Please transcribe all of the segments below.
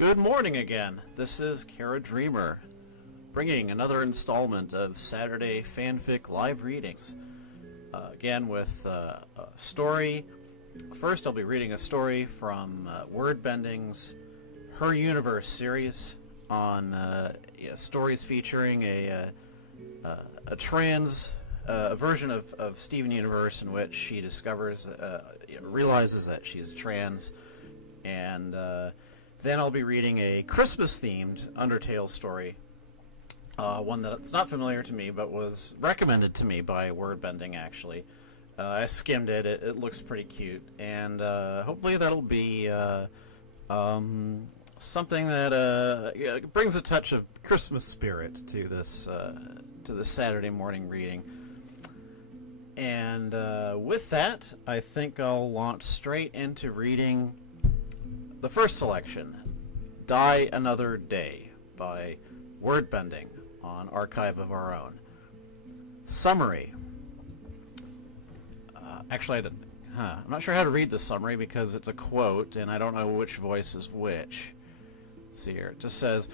Good morning again. This is Kara Dreamer, bringing another installment of Saturday Fanfic live readings. Again with a story. First I'll be reading a story from Wordbending's Her Universe series on stories featuring a trans version of Steven Universe in which she discovers, realizes that she's trans, and then I'll be reading a Christmas-themed Undertale story, one that's not familiar to me, but was recommended to me by Wordbending, actually. I skimmed it. It looks pretty cute, and hopefully that'll be something that brings a touch of Christmas spirit to this Saturday morning reading. And with that, I think I'll launch straight into reading the first selection, Die Another Day, by Wordbending on Archive of Our Own. Summary. Actually, I'm not sure how to read the summary because it's a quote, and I don't know which voice is which. Let's see here. It just says,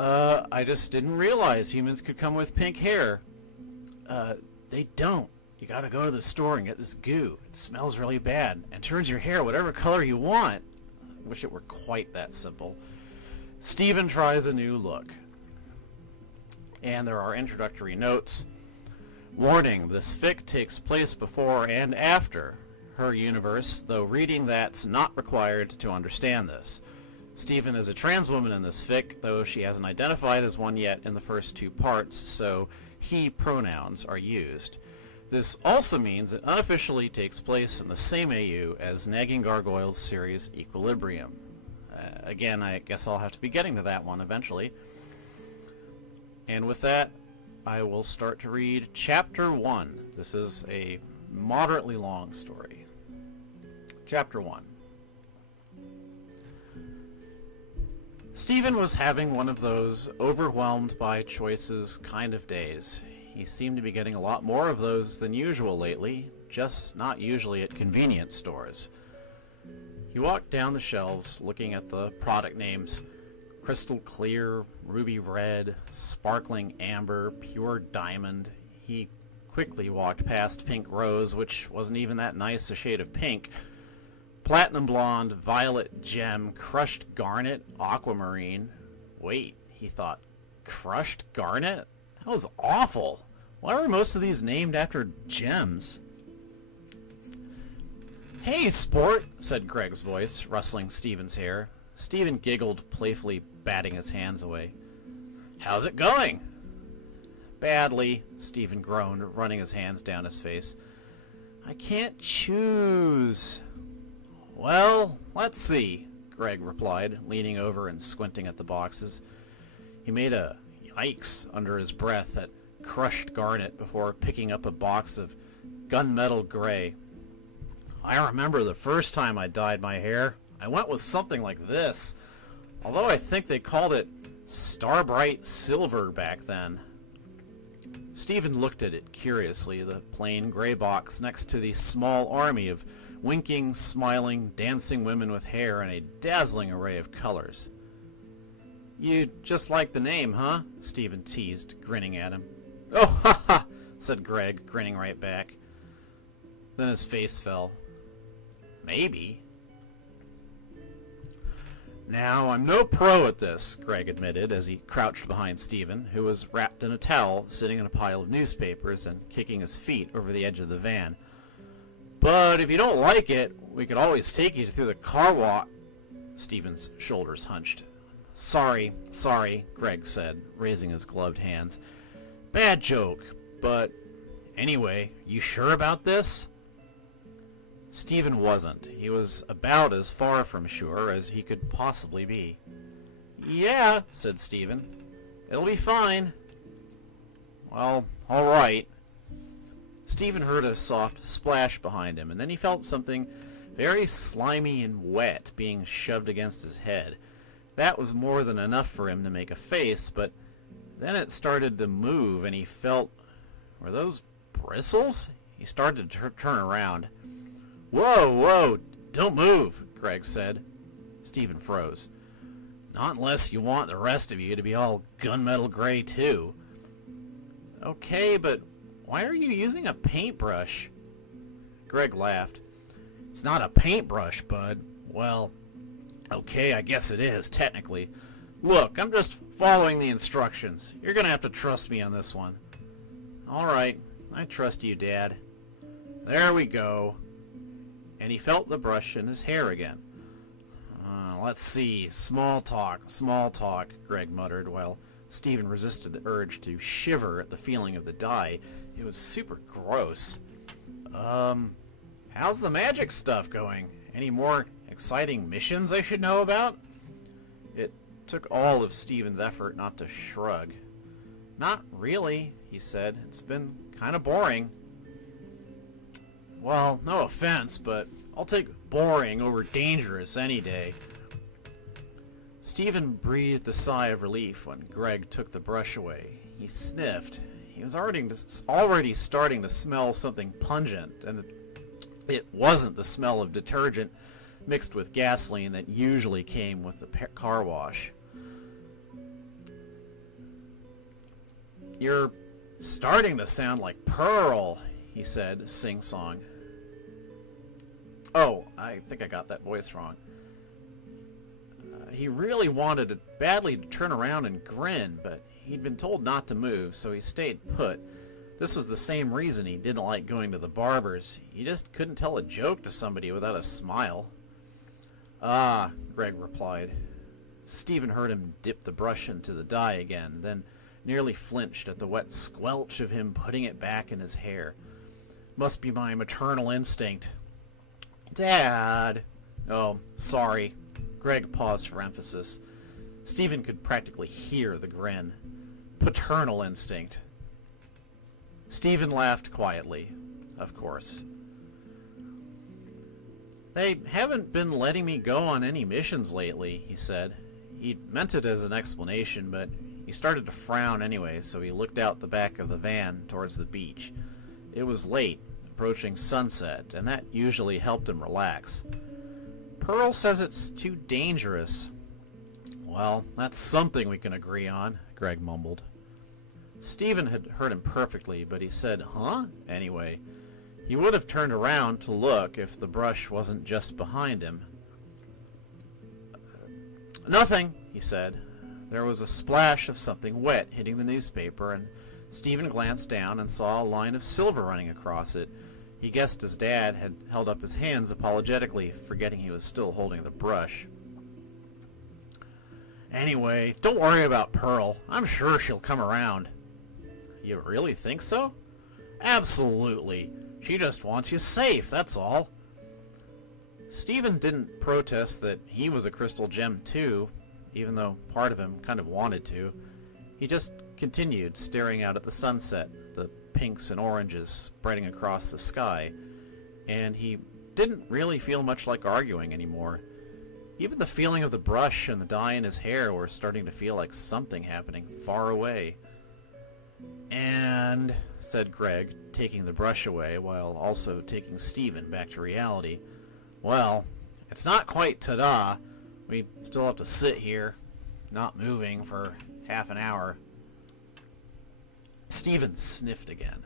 I just didn't realize humans could come with pink hair. They don't. You gotta go to the store and get this goo. It smells really bad and turns your hair whatever color you want. Wish it were quite that simple. Steven tries a new look. And there are introductory notes. Warning, this fic takes place before and after Her Universe, though reading that's not required to understand this. Steven is a trans woman in this fic, though she hasn't identified as one yet in the first two parts, so he pronouns are used. This also means it unofficially takes place in the same AU as Nagging Gargoyles series Equilibrium. Again, I guess I'll have to be getting to that one eventually. And with that, I will start to read Chapter 1. This is a moderately long story. Chapter 1. Steven was having one of those overwhelmed by choices kind of days. He seemed to be getting a lot more of those than usual lately, just not usually at convenience stores. He walked down the shelves, looking at the product names: Crystal Clear, Ruby Red, Sparkling Amber, Pure Diamond. He quickly walked past Pink Rose, which wasn't even that nice a shade of pink, Platinum Blonde, Violet Gem, Crushed Garnet, Aquamarine. Wait, he thought, Crushed Garnet? That was awful. Why were most of these named after gems? Hey, sport, said Greg's voice, rustling Steven's hair. Steven giggled, playfully batting his hands away. How's it going? Badly, Steven groaned, running his hands down his face. I can't choose. Well, let's see, Greg replied, leaning over and squinting at the boxes. He made a yikes under his breath at Crushed Garnet before picking up a box of Gunmetal Gray. I remember the first time I dyed my hair. I went with something like this, although I think they called it Starbright Silver back then. Steven looked at it curiously, the plain gray box next to the small army of winking, smiling, dancing women with hair in a dazzling array of colors. You just like the name, huh? Steven teased, grinning at him. Oh, ha ha, said Greg, grinning right back. Then his face fell. Maybe. Now, I'm no pro at this, Greg admitted as he crouched behind Steven, who was wrapped in a towel, sitting in a pile of newspapers and kicking his feet over the edge of the van. But if you don't like it, we could always take you through the car wash. Steven's shoulders hunched. Sorry, Greg said, raising his gloved hands. Bad joke, but anyway, you sure about this? Steven wasn't. He was about as far from sure as he could possibly be. Yeah, said Steven. It'll be fine. Well, all right. Steven heard a soft splash behind him, and then he felt something very slimy and wet being shoved against his head. That was more than enough for him to make a face, but then it started to move, and he felt... Were those bristles? He started to turn around. Whoa, don't move, Greg said. Steven froze. Not unless you want the rest of you to be all gunmetal gray, too. Okay, but why are you using a paintbrush? Greg laughed. It's not a paintbrush, bud. Well, okay, I guess it is, technically. Look, I'm just following the instructions. You're gonna have to trust me on this one. Alright, I trust you, Dad. There we go. And he felt the brush in his hair again. Let's see. Small talk, Greg muttered, while Stephen resisted the urge to shiver at the feeling of the dye. It was super gross. How's the magic stuff going? Any more exciting missions I should know about? It took all of Stephen's effort not to shrug. Not really, he said. It's been kind of boring. Well, no offense, but I'll take boring over dangerous any day. Stephen breathed a sigh of relief when Greg took the brush away. He sniffed. He was already starting to smell something pungent, and it wasn't the smell of detergent mixed with gasoline that usually came with the car wash. You're starting to sound like Pearl, he said, sing-song. Oh, I think I got that voice wrong. He really wanted badly to turn around and grin, but he'd been told not to move, so he stayed put. This was the same reason he didn't like going to the barber's. He just couldn't tell a joke to somebody without a smile. Ah, Greg replied. Stephen heard him dip the brush into the dye again, then nearly flinched at the wet squelch of him putting it back in his hair. Must be my maternal instinct. Dad! Oh, sorry. Greg paused for emphasis. Stephen could practically hear the grin. Paternal instinct. Stephen laughed quietly, of course. They haven't been letting me go on any missions lately, he said. He meant it as an explanation, but he started to frown anyway, so he looked out the back of the van towards the beach. It was late, approaching sunset, and that usually helped him relax. Pearl says it's too dangerous. Well, that's something we can agree on, Greg mumbled. Stephen had heard him perfectly, but he said, huh? Anyway, he would have turned around to look if the brush wasn't just behind him. Nothing, he said. There was a splash of something wet hitting the newspaper, and Stephen glanced down and saw a line of silver running across it. He guessed his dad had held up his hands apologetically, forgetting he was still holding the brush. Anyway, don't worry about Pearl. I'm sure she'll come around. You really think so? Absolutely. She just wants you safe, that's all. Stephen didn't protest that he was a crystal gem too, even though part of him kind of wanted to. He just continued staring out at the sunset, the pinks and oranges spreading across the sky, and he didn't really feel much like arguing anymore. Even the feeling of the brush and the dye in his hair were starting to feel like something happening far away. And, said Greg, taking the brush away while also taking Stephen back to reality, well, it's not quite ta-da. We still have to sit here, not moving, for half an hour. Stephen sniffed again.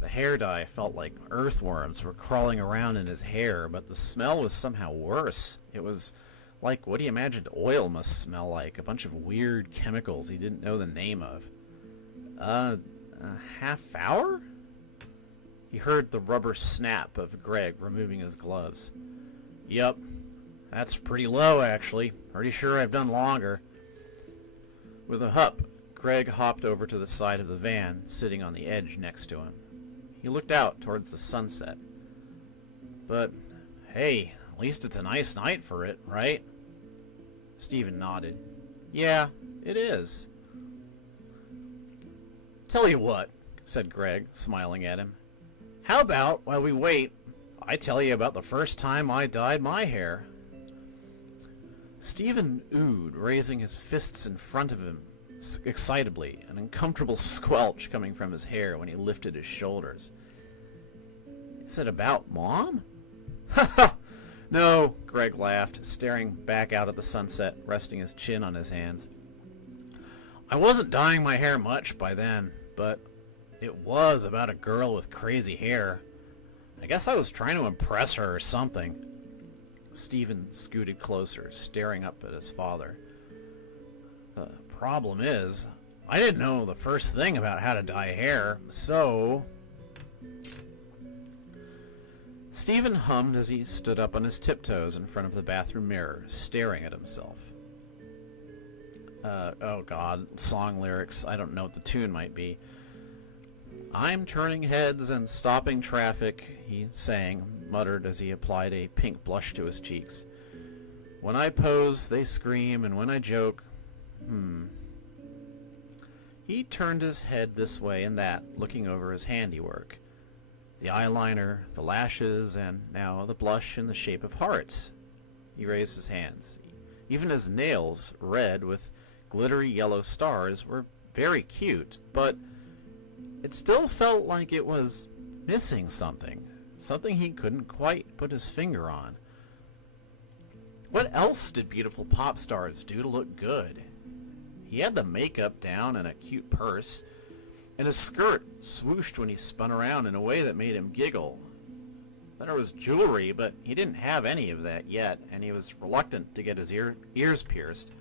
The hair dye felt like earthworms were crawling around in his hair, but the smell was somehow worse. It was like what he imagined oil must smell like, a bunch of weird chemicals he didn't know the name of. A half hour? He heard the rubber snap of Greg removing his gloves. Yep, that's pretty low, actually. Pretty sure I've done longer. With a hup, Greg hopped over to the side of the van, sitting on the edge next to him. He looked out towards the sunset. But, hey, at least it's a nice night for it, right? Stephen nodded. Yeah, it is. Tell you what, said Greg, smiling at him. How about, while we wait, I tell you about the first time I dyed my hair? Stephen oohed, raising his fists in front of him excitably, an uncomfortable squelch coming from his hair when he lifted his shoulders. Is it about Mom? Ha ha! No, Greg laughed, staring back out at the sunset, resting his chin on his hands. I wasn't dyeing my hair much by then, but it was about a girl with crazy hair. I guess I was trying to impress her or something. Stephen scooted closer, staring up at his father. The problem is, I didn't know the first thing about how to dye hair, so... Stephen hummed as he stood up on his tiptoes in front of the bathroom mirror, staring at himself. Oh god, song lyrics. I don't know what the tune might be. I'm turning heads and stopping traffic, he sang, muttered as he applied a pink blush to his cheeks. When I pose, they scream, and when I joke... He turned his head this way and that, looking over his handiwork. The eyeliner, the lashes, and now the blush in the shape of hearts. He raised his hands. Even his nails, red with glittery yellow stars, were very cute, but it still felt like it was missing something. Something he couldn't quite put his finger on. What else did beautiful pop stars do to look good? He had the makeup down and a cute purse, and his skirt swooshed when he spun around in a way that made him giggle. Then there was jewelry, but he didn't have any of that yet, and he was reluctant to get his ears pierced,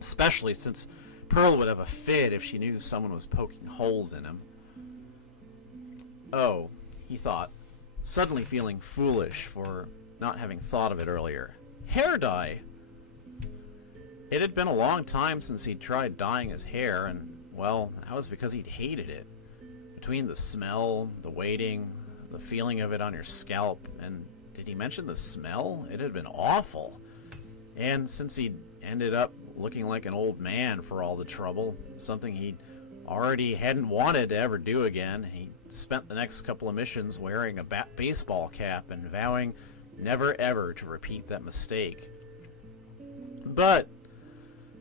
especially since Pearl would have a fit if she knew someone was poking holes in him. Oh, he thought, suddenly feeling foolish for not having thought of it earlier. Hair dye! It had been a long time since he'd tried dyeing his hair, and well, that was because he'd hated it. Between the smell, the waiting, the feeling of it on your scalp, and did he mention the smell? It had been awful. And since he'd ended up looking like an old man for all the trouble, something he already hadn't wanted to ever do again, he spent the next couple of missions wearing a baseball cap and vowing never ever to repeat that mistake. But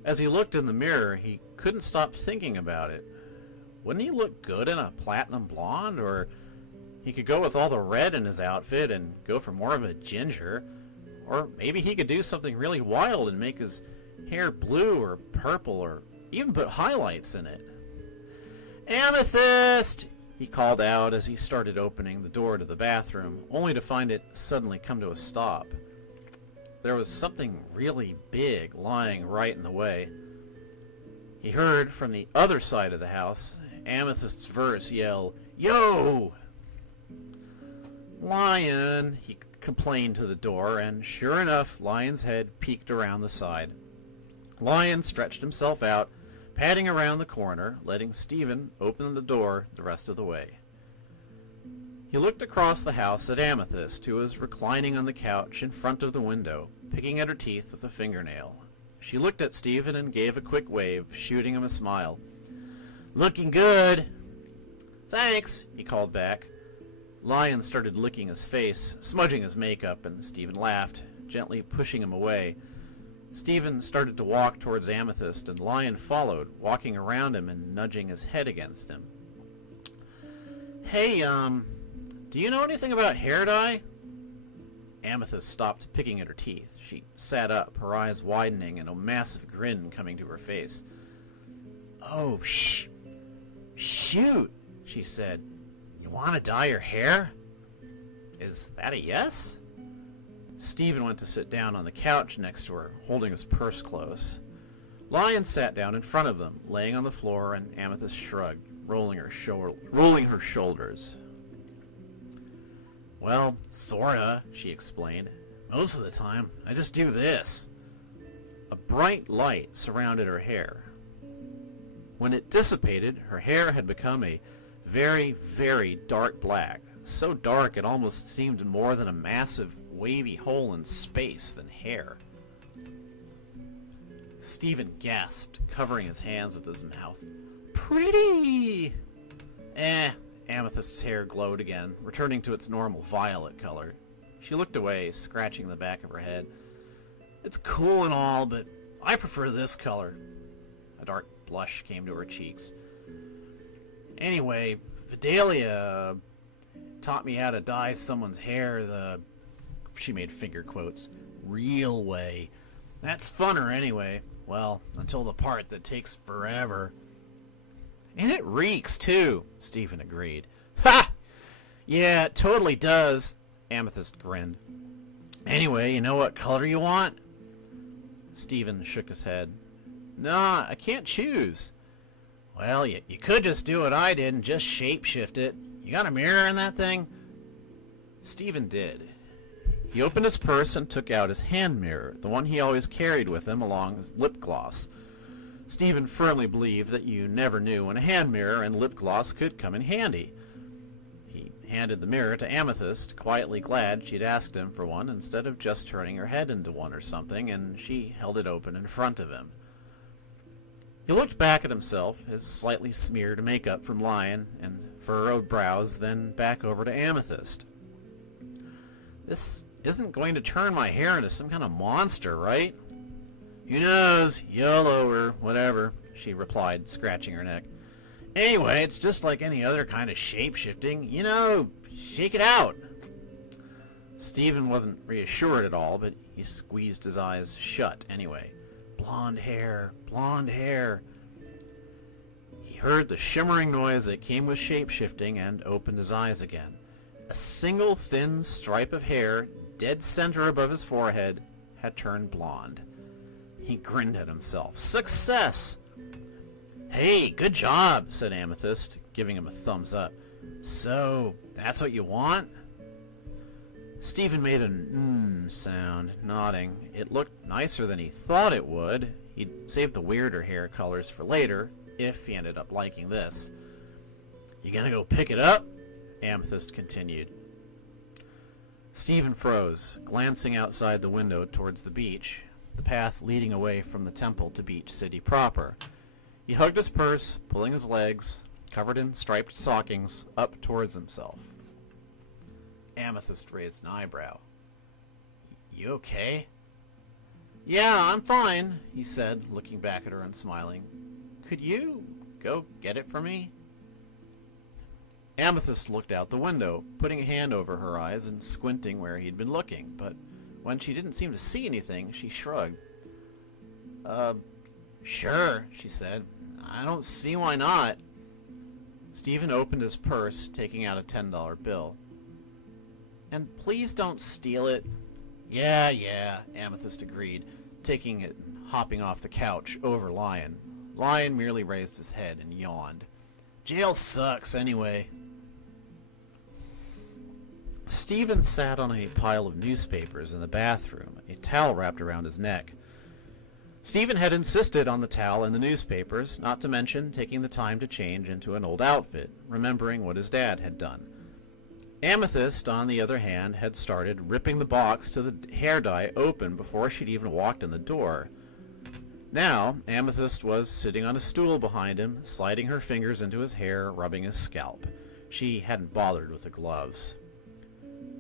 as he looked in the mirror, he couldn't stop thinking about it. Wouldn't he look good in a platinum blonde? Or he could go with all the red in his outfit and go for more of a ginger. Or maybe he could do something really wild and make his hair blue or purple, or even put highlights in it. Amethyst! He called out as he started opening the door to the bathroom, only to find it suddenly come to a stop. There was something really big lying right in the way. He heard from the other side of the house Amethyst's verse yell, "Yo!" Lion, he complained to the door, and sure enough, Lion's head peeked around the side. Lion stretched himself out, padding around the corner, letting Stephen open the door the rest of the way. He looked across the house at Amethyst, who was reclining on the couch in front of the window, picking at her teeth with a fingernail. She looked at Stephen and gave a quick wave, shooting him a smile. "Looking good." "Thanks," he called back. Lion started licking his face, smudging his makeup, and Stephen laughed, gently pushing him away. Stephen started to walk towards Amethyst, and Lion followed, walking around him and nudging his head against him. "Hey, do you know anything about hair dye?" Amethyst stopped picking at her teeth. She sat up, her eyes widening and a massive grin coming to her face. "Oh, shoot," she said. "You want to dye your hair?" "Is that a yes?" Stephen went to sit down on the couch next to her, holding his purse close. Lion sat down in front of them, laying on the floor, and Amethyst shrugged, rolling her shoulders. "Well, sorta," she explained. "Most of the time, I just do this." A bright light surrounded her hair. When it dissipated, her hair had become a very, very dark black, so dark it almost seemed more than a massive, wavy hole in space than hair. Stephen gasped, covering his hands with his mouth. "Pretty!" Amethyst's hair glowed again, returning to its normal violet color. She looked away, scratching the back of her head. "It's cool and all, but I prefer this color." A dark blush came to her cheeks. "Anyway, Vidalia taught me how to dye someone's hair the she made finger quotes. Real way. That's funner anyway. Well, until the part that takes forever. And it reeks, too, Stephen agreed. Ha! Yeah, it totally does, Amethyst grinned. Anyway, you know what color you want? Stephen shook his head. Nah, I can't choose. Well, you could just do what I did and just shapeshift it. You got a mirror in that thing? Stephen did. He opened his purse and took out his hand mirror, the one he always carried with him along his lip gloss. Stephen firmly believed that you never knew when a hand mirror and lip gloss could come in handy. He handed the mirror to Amethyst, quietly glad she'd asked him for one instead of just turning her head into one or something, and she held it open in front of him. He looked back at himself, his slightly smeared makeup from Lion and furrowed brows, then back over to Amethyst. This isn't going to turn my hair into some kind of monster, right? Who knows, YOLO or whatever, she replied, scratching her neck. Anyway, it's just like any other kind of shape-shifting. You know, shake it out. Stephen wasn't reassured at all, but he squeezed his eyes shut anyway. Blonde hair, blonde hair. He heard the shimmering noise that came with shape-shifting and opened his eyes again. A single thin stripe of hair, dead center above his forehead, had turned blonde. He grinned at himself. Success! Hey, good job, said Amethyst, giving him a thumbs up. So, that's what you want? Stephen made an sound, nodding. It looked nicer than he thought it would. He'd saved the weirder hair colors for later, if he ended up liking this. You gonna go pick it up? Amethyst continued. Stephen froze, glancing outside the window towards the beach, the path leading away from the temple to Beach City proper. He hugged his purse, pulling his legs, covered in striped stockings, up towards himself. Amethyst raised an eyebrow. You okay? Yeah, I'm fine, he said, looking back at her and smiling. Could you go get it for me? Amethyst looked out the window, putting a hand over her eyes and squinting where he'd been looking, but when she didn't seem to see anything, she shrugged. Sure, she said. I don't see why not. Stephen opened his purse, taking out a $10 bill. And please don't steal it. Yeah, Amethyst agreed, taking it and hopping off the couch over Lion. Lion merely raised his head and yawned. Jail sucks, anyway. Stephen sat on a pile of newspapers in the bathroom, a towel wrapped around his neck. Stephen had insisted on the towel and the newspapers, not to mention taking the time to change into an old outfit, remembering what his dad had done. Amethyst, on the other hand, had started ripping the box to the hair dye open before she'd even walked in the door. Now, Amethyst was sitting on a stool behind him, sliding her fingers into his hair, rubbing his scalp. She hadn't bothered with the gloves.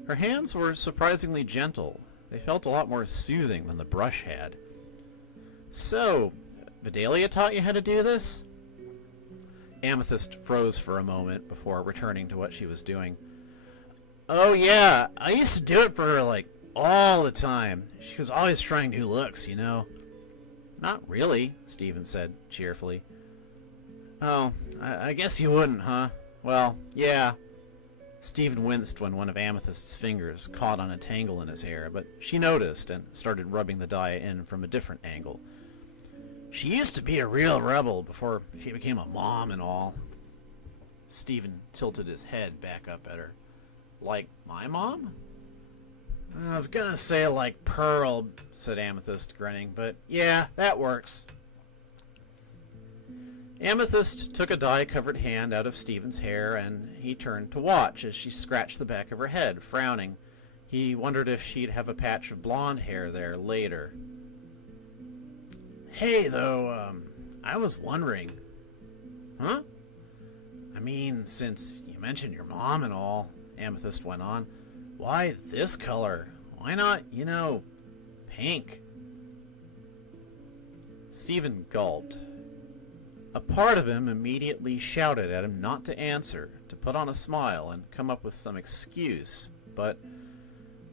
Her hands were surprisingly gentle. They felt a lot more soothing than the brush had. So, Vidalia taught you how to do this? Amethyst froze for a moment before returning to what she was doing. Oh yeah, I used to do it for her, like, all the time. She was always trying new looks, you know. Not really, Stephen said cheerfully. Oh, I guess you wouldn't, huh? Well, yeah. Stephen winced when one of Amethyst's fingers caught on a tangle in his hair, but she noticed and started rubbing the dye in from a different angle. She used to be a real rebel before she became a mom and all. Stephen tilted his head back up at her. Like my mom? I was gonna say like Pearl, said Amethyst, grinning, but yeah, that works. Amethyst took a dye-covered hand out of Stephen's hair, and he turned to watch as she scratched the back of her head, frowning. He wondered if she'd have a patch of blonde hair there later. Hey, though, I was wondering... Huh? I mean, since you mentioned your mom and all, Amethyst went on, why this color? Why not, you know, pink? Stephen gulped. A part of him immediately shouted at him not to answer, to put on a smile and come up with some excuse, but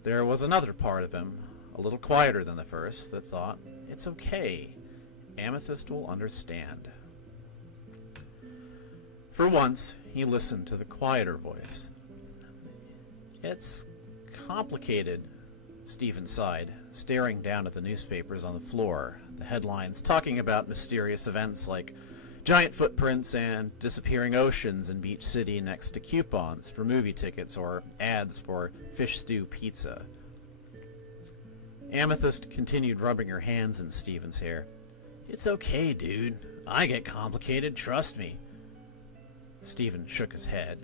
there was another part of him, a little quieter than the first, that thought, "It's okay. Amethyst will understand." For once, he listened to the quieter voice. "It's complicated," Stephen sighed, staring down at the newspapers on the floor, the headlines talking about mysterious events like giant footprints and disappearing oceans in Beach City next to coupons for movie tickets or ads for fish stew pizza. Amethyst continued rubbing her hands in Stephen's hair. "It's okay, dude. I get complicated, trust me." Stephen shook his head.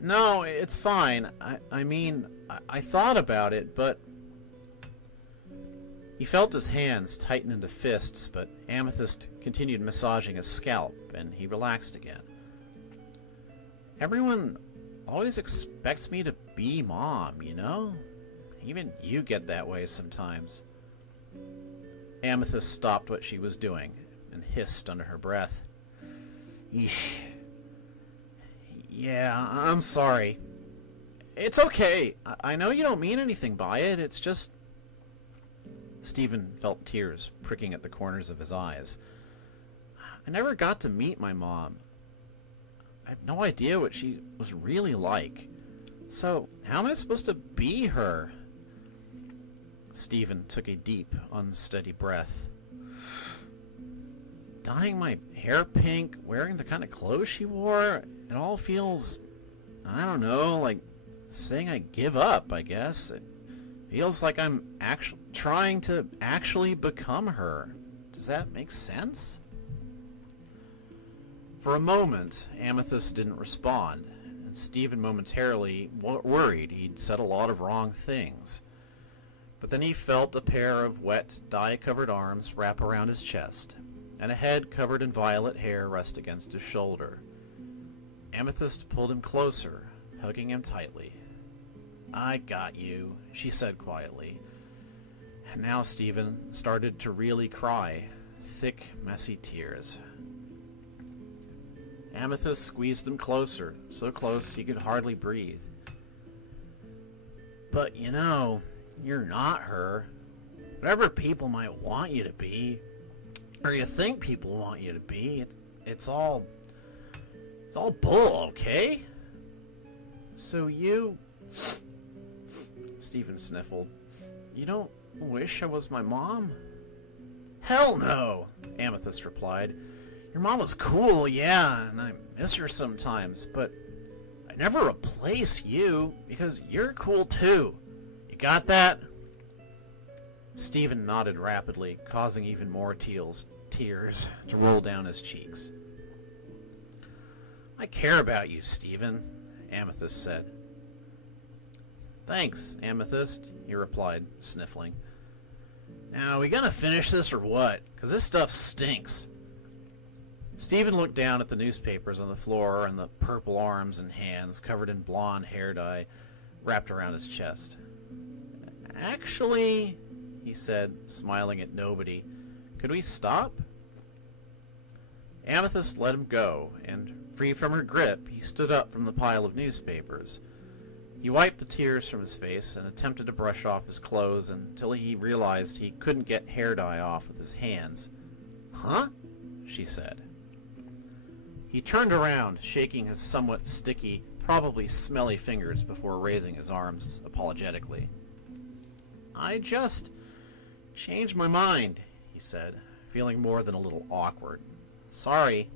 "No, it's fine. I mean, I thought about it, but..." He felt his hands tighten into fists, but Amethyst continued massaging his scalp, and he relaxed again. "Everyone always expects me to be Mom, you know? Even you get that way sometimes." Amethyst stopped what she was doing and hissed under her breath. "Yeesh. Yeah, I'm sorry. It's okay. I know you don't mean anything by it. It's just..." Stephen felt tears pricking at the corners of his eyes. "I never got to meet my mom. I have no idea what she was really like. So, how am I supposed to be her?" Stephen took a deep, unsteady breath. "Dyeing my hair pink, wearing the kind of clothes she wore, it all feels, I don't know, like saying I give up, I guess. It feels like I'm trying to actually become her. Does that make sense?" For a moment, Amethyst didn't respond, and Stephen momentarily worried he'd said a lot of wrong things. But then he felt a pair of wet, dye-covered arms wrap around his chest, and a head covered in violet hair rest against his shoulder. Amethyst pulled him closer, hugging him tightly. "I got you," she said quietly. And now Stephen started to really cry, thick, messy tears. Amethyst squeezed him closer, so close he could hardly breathe. "But you know, you're not her. Whatever people might want you to be, or you think people want you to be, it's all bull, okay? So you..." Stephen sniffled. "You don't wish I was my mom?" "Hell no," Amethyst replied. "Your mom was cool, yeah, and I miss her sometimes, but I never replace you, because you're cool too. You got that?" Stephen nodded rapidly, causing even more tears to roll down his cheeks. "I care about you, Stephen," Amethyst said. "Thanks, Amethyst," he replied, sniffling. "Now, we gonna finish this or what? 'Cause this stuff stinks." Stephen looked down at the newspapers on the floor and the purple arms and hands covered in blonde hair dye wrapped around his chest. "Actually," he said, smiling at nobody, "could we stop?" Amethyst let him go, and, free from her grip, he stood up from the pile of newspapers. He wiped the tears from his face and attempted to brush off his clothes until he realized he couldn't get hair dye off with his hands. "Huh?" she said. He turned around, shaking his somewhat sticky, probably smelly fingers before raising his arms apologetically. "I just changed my mind," he said, feeling more than a little awkward. "Sorry."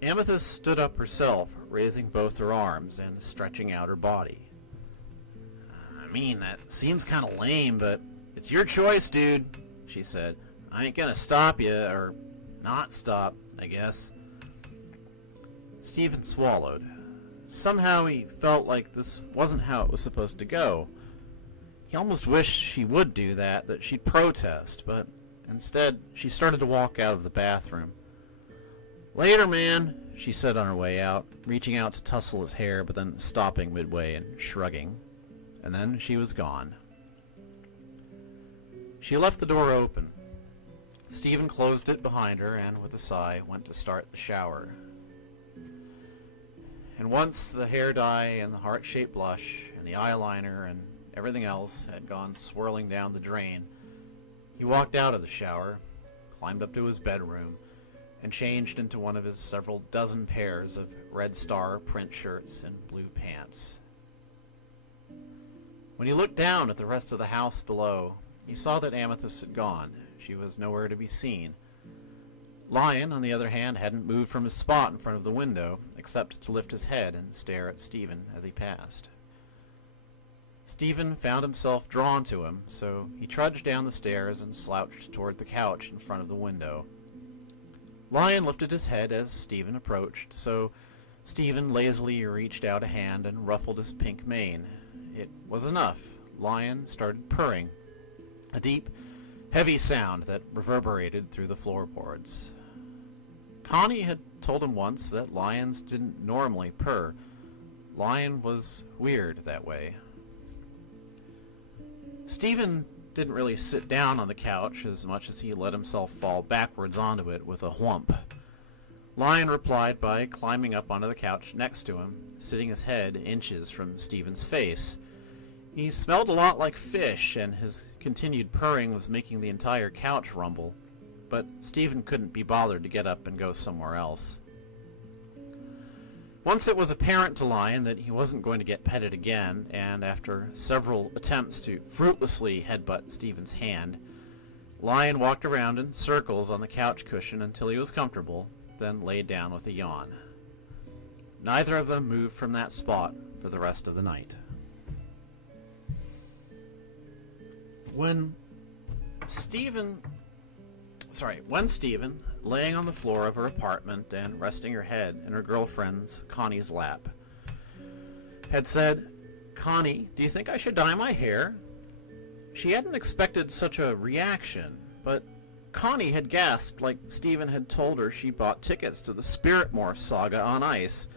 Amethyst stood up herself, raising both her arms and stretching out her body. "I mean, that seems kind of lame, but it's your choice, dude," she said. "I ain't gonna stop you, or not stop, I guess." Stephen swallowed. Somehow he felt like this wasn't how it was supposed to go. He almost wished she would do that she'd protest, but instead she started to walk out of the bathroom. "Later, man," she said on her way out, reaching out to tussle his hair, but then stopping midway and shrugging. And then she was gone. She left the door open. Stephen closed it behind her and, with a sigh, went to start the shower. And once the hair dye and the heart-shaped blush and the eyeliner and everything else had gone swirling down the drain, he walked out of the shower, climbed up to his bedroom, and changed into one of his several dozen pairs of Red Star print shirts and blue pants. When he looked down at the rest of the house below, he saw that Amethyst had gone. She was nowhere to be seen. Lion, on the other hand, hadn't moved from his spot in front of the window, except to lift his head and stare at Stephen as he passed. Stephen found himself drawn to him, so he trudged down the stairs and slouched toward the couch in front of the window. Lion lifted his head as Stephen approached, so Stephen lazily reached out a hand and ruffled his pink mane. It was enough. Lion started purring, a deep, heavy sound that reverberated through the floorboards. Connie had told him once that lions didn't normally purr. Lion was weird that way. Stephen didn't really sit down on the couch as much as he let himself fall backwards onto it with a whump. Lion replied by climbing up onto the couch next to him, sitting his head inches from Stephen's face. He smelled a lot like fish, and his continued purring was making the entire couch rumble, but Stephen couldn't be bothered to get up and go somewhere else. Once it was apparent to Lion that he wasn't going to get petted again, and after several attempts to fruitlessly headbutt Stephen's hand, Lion walked around in circles on the couch cushion until he was comfortable, then laid down with a yawn. Neither of them moved from that spot for the rest of the night. When Stephen, laying on the floor of her apartment and resting her head in her girlfriend's, Connie's, lap, had said, "Connie, do you think I should dye my hair?" She hadn't expected such a reaction, but Connie had gasped like Stephen had told her she bought tickets to the Spirit Morph saga on ice,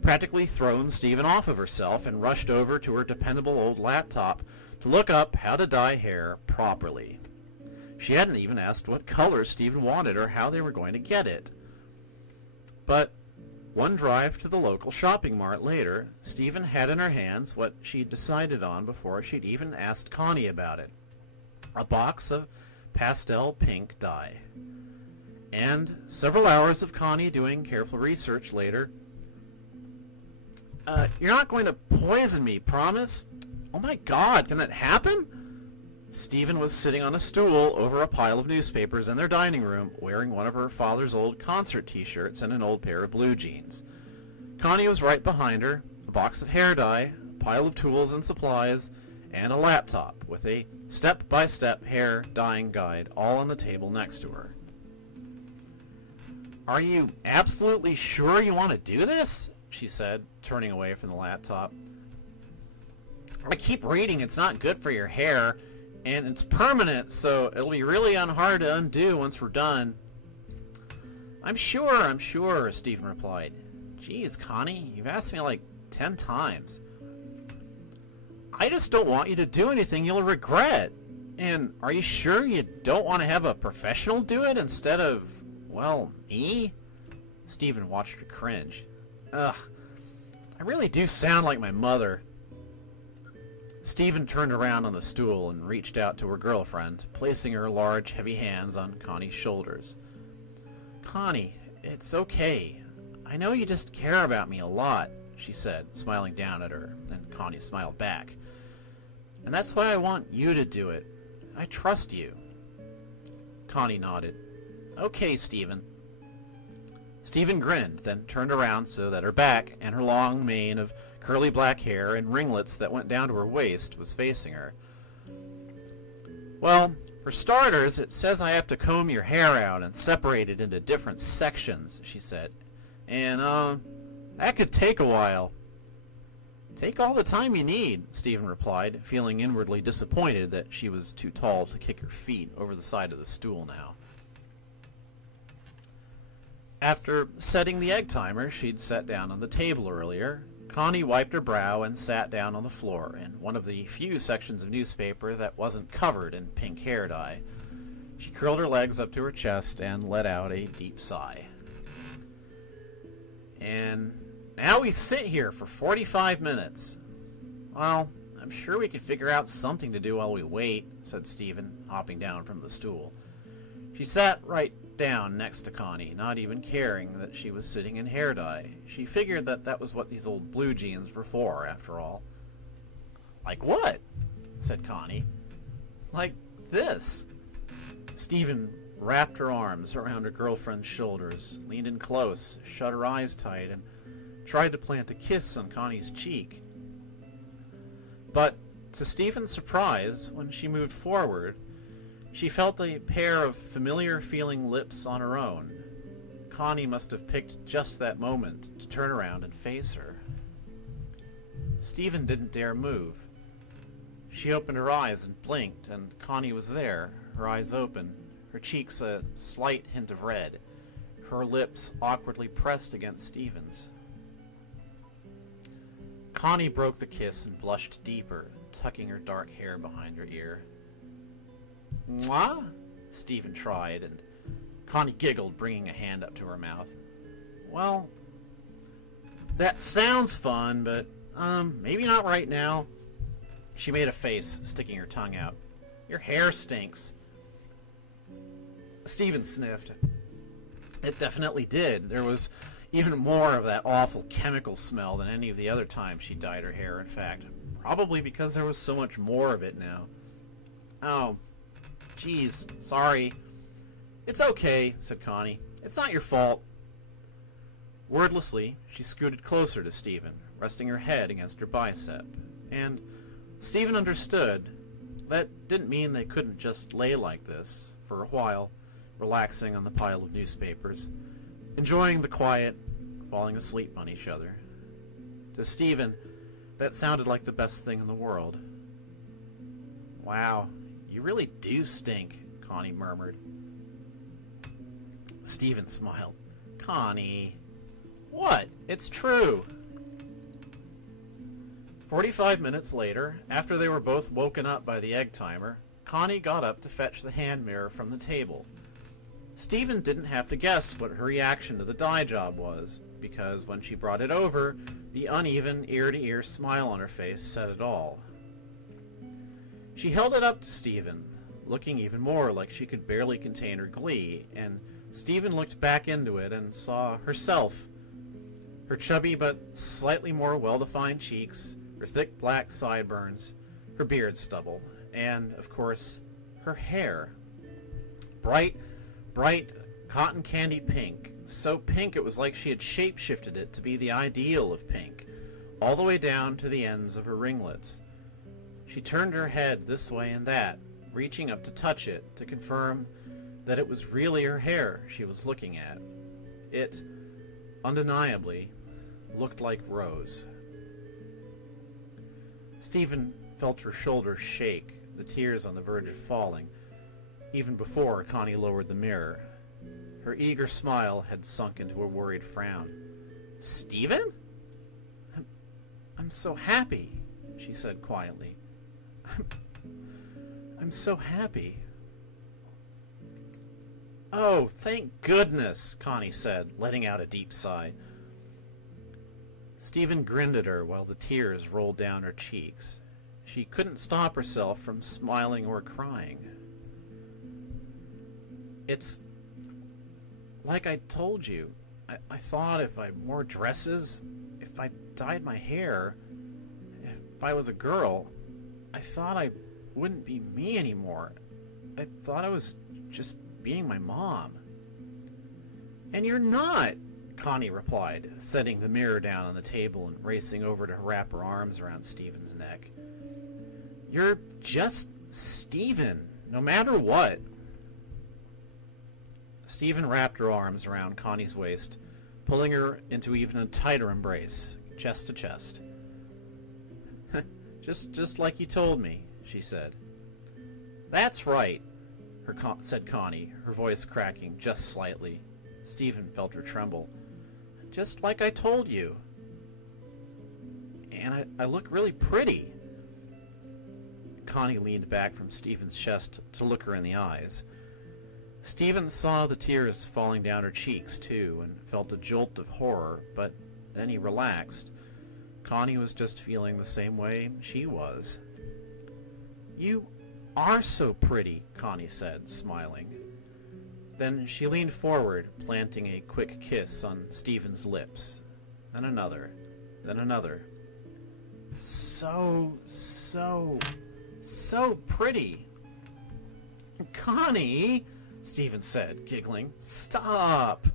practically thrown Stephen off of herself, and rushed over to her dependable old laptop to look up how to dye hair properly. She hadn't even asked what color Stephen wanted or how they were going to get it. But one drive to the local shopping mart later, Stephen had in her hands what she'd decided on before she'd even asked Connie about it: a box of pastel pink dye. And several hours of Connie doing careful research later, "You're not going to poison me, promise?" "Oh my God, can that happen?" Stephen was sitting on a stool over a pile of newspapers in their dining room, wearing one of her father's old concert t-shirts and an old pair of blue jeans. Connie was right behind her, a box of hair dye, a pile of tools and supplies, and a laptop with a step-by-step hair dyeing guide all on the table next to her. "Are you absolutely sure you want to do this?" she said, turning away from the laptop. "I keep reading it's not good for your hair, and it's permanent, so it'll be really hard to undo once we're done." I'm sure, Stephen replied. "Geez, Connie, you've asked me like 10 times. I just don't want you to do anything you'll regret. And are you sure you don't want to have a professional do it instead of, well, me?" Stephen watched her cringe. "Ugh, I really do sound like my mother." Stephen turned around on the stool and reached out to her girlfriend, placing her large, heavy hands on Connie's shoulders. "Connie, it's okay. I know you just care about me a lot," she said, smiling down at her, and Connie smiled back. "And that's why I want you to do it. I trust you." Connie nodded. "Okay, Stephen." Stephen grinned, then turned around so that her back and her long mane of curly black hair and ringlets that went down to her waist was facing her. "Well, for starters, it says I have to comb your hair out and separate it into different sections," she said. "And, that could take a while." "Take all the time you need," Stephen replied, feeling inwardly disappointed that she was too tall to kick her feet over the side of the stool now. After setting the egg timer she'd set down on the table earlier, Connie wiped her brow and sat down on the floor in one of the few sections of newspaper that wasn't covered in pink hair dye. She curled her legs up to her chest and let out a deep sigh. "And now we sit here for 45 minutes. Well, I'm sure we could figure out something to do while we wait, said Stephen, hopping down from the stool. She sat right down next to Connie, not even caring that she was sitting in hair dye. She figured that that was what these old blue jeans were for, after all. Like what? Said Connie. Like this. Stephen wrapped her arms around her girlfriend's shoulders, leaned in close, shut her eyes tight, and tried to plant a kiss on Connie's cheek. But, to Stephen's surprise, when she moved forward, she felt a pair of familiar-feeling lips on her own. Connie must have picked just that moment to turn around and face her. Stephen didn't dare move. She opened her eyes and blinked, and Connie was there, her eyes open, her cheeks a slight hint of red, her lips awkwardly pressed against Stephen's. Connie broke the kiss and blushed deeper, tucking her dark hair behind her ear. "Mwah?" Stephen tried, and Connie giggled, bringing a hand up to her mouth. "Well, that sounds fun, but, maybe not right now." She made a face, sticking her tongue out. "Your hair stinks." Stephen sniffed. It definitely did. There was even more of that awful chemical smell than any of the other times she dyed her hair, in fact. Probably because there was so much more of it now. "Oh, geez, sorry." "It's okay," said Connie. "It's not your fault." Wordlessly, she scooted closer to Stephen, resting her head against her bicep. And Stephen understood that didn't mean they couldn't just lay like this for a while, relaxing on the pile of newspapers, enjoying the quiet, falling asleep on each other. To Stephen, that sounded like the best thing in the world. "Wow, you really do stink," Connie murmured. Stephen smiled. "Connie." "What? It's true." 45 minutes later, after they were both woken up by the egg timer, Connie got up to fetch the hand mirror from the table. Stephen didn't have to guess what her reaction to the dye job was, because when she brought it over, the uneven, ear-to-ear smile on her face said it all. She held it up to Stephen, looking even more like she could barely contain her glee, and Stephen looked back into it and saw herself. Her chubby but slightly more well-defined cheeks, her thick black sideburns, her beard stubble, and, of course, her hair. Bright cotton candy pink, so pink it was like she had shape-shifted it to be the ideal of pink, all the way down to the ends of her ringlets. She turned her head this way and that, reaching up to touch it to confirm that it was really her hair she was looking at. It, undeniably, looked like Rose. Stephen felt her shoulders shake, the tears on the verge of falling, even before Connie lowered the mirror. Her eager smile had sunk into a worried frown. "Stephen?" I'm so happy," she said quietly. I'm so happy." "Oh, thank goodness," Connie said, letting out a deep sigh. Stephen grinned at her while the tears rolled down her cheeks. She couldn't stop herself from smiling or crying. "It's like I told you. I thought if I wore dresses, if I dyed my hair, if I was a girl, I thought I wouldn't be me anymore. I thought I was just being my mom." "And you're not," Connie replied, setting the mirror down on the table and racing over to wrap her arms around Stephen's neck. "You're just Stephen, no matter what." Stephen wrapped her arms around Connie's waist, pulling her into even a tighter embrace, chest to chest. Just like you told me," she said. "That's right," said Connie, her voice cracking just slightly. Stephen felt her tremble. "Just like I told you. And I look really pretty." Connie leaned back from Stephen's chest to look her in the eyes. Stephen saw the tears falling down her cheeks, too, and felt a jolt of horror, but then he relaxed. Connie was just feeling the same way she was. "You are so pretty," Connie said, smiling. Then she leaned forward, planting a quick kiss on Stephen's lips. Then another. Then another. So pretty. "Connie," Stephen said, giggling. "Stop."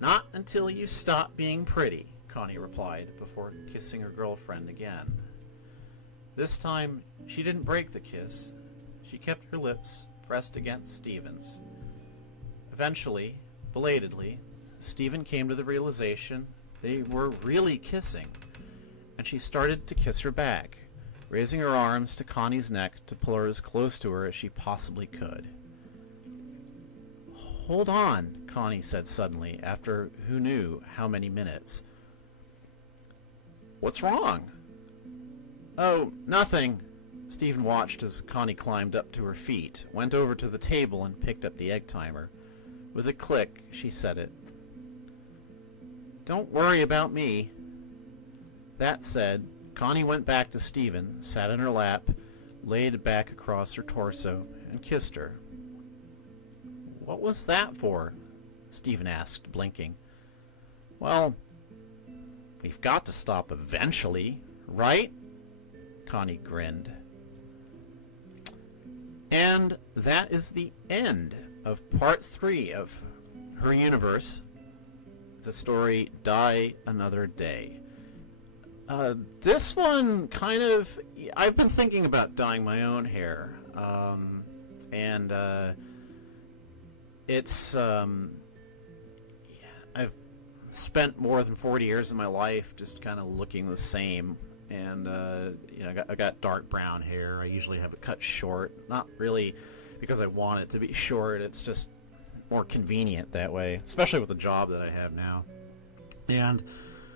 "Not until you stop being pretty," Connie replied, before kissing her girlfriend again. This time, she didn't break the kiss. She kept her lips pressed against Stephen's. Eventually, belatedly, Stephen came to the realization they were really kissing, and she started to kiss her back, raising her arms to Connie's neck to pull her as close to her as she possibly could. "Hold on," Connie said suddenly, after who knew how many minutes. "What's wrong?" "Oh, nothing." Stephen watched as Connie climbed up to her feet, went over to the table, and picked up the egg timer. With a click, she set it. "Don't worry about me." That said, Connie went back to Stephen, sat in her lap, laid back across her torso, and kissed her. "What was that for?" Stephen asked, blinking. "Well, we've got to stop eventually, right?" Connie grinned. And that is the end of part 3 of Her Universe, the story Die Another Day. This one kind of... I've been thinking about dyeing my own hair, and it's... I've spent more than 40 years of my life just kind of looking the same, and you know, I got dark brown hair. I usually have it cut short, not really because I want it to be short, it's just more convenient that way, especially with the job that I have now. And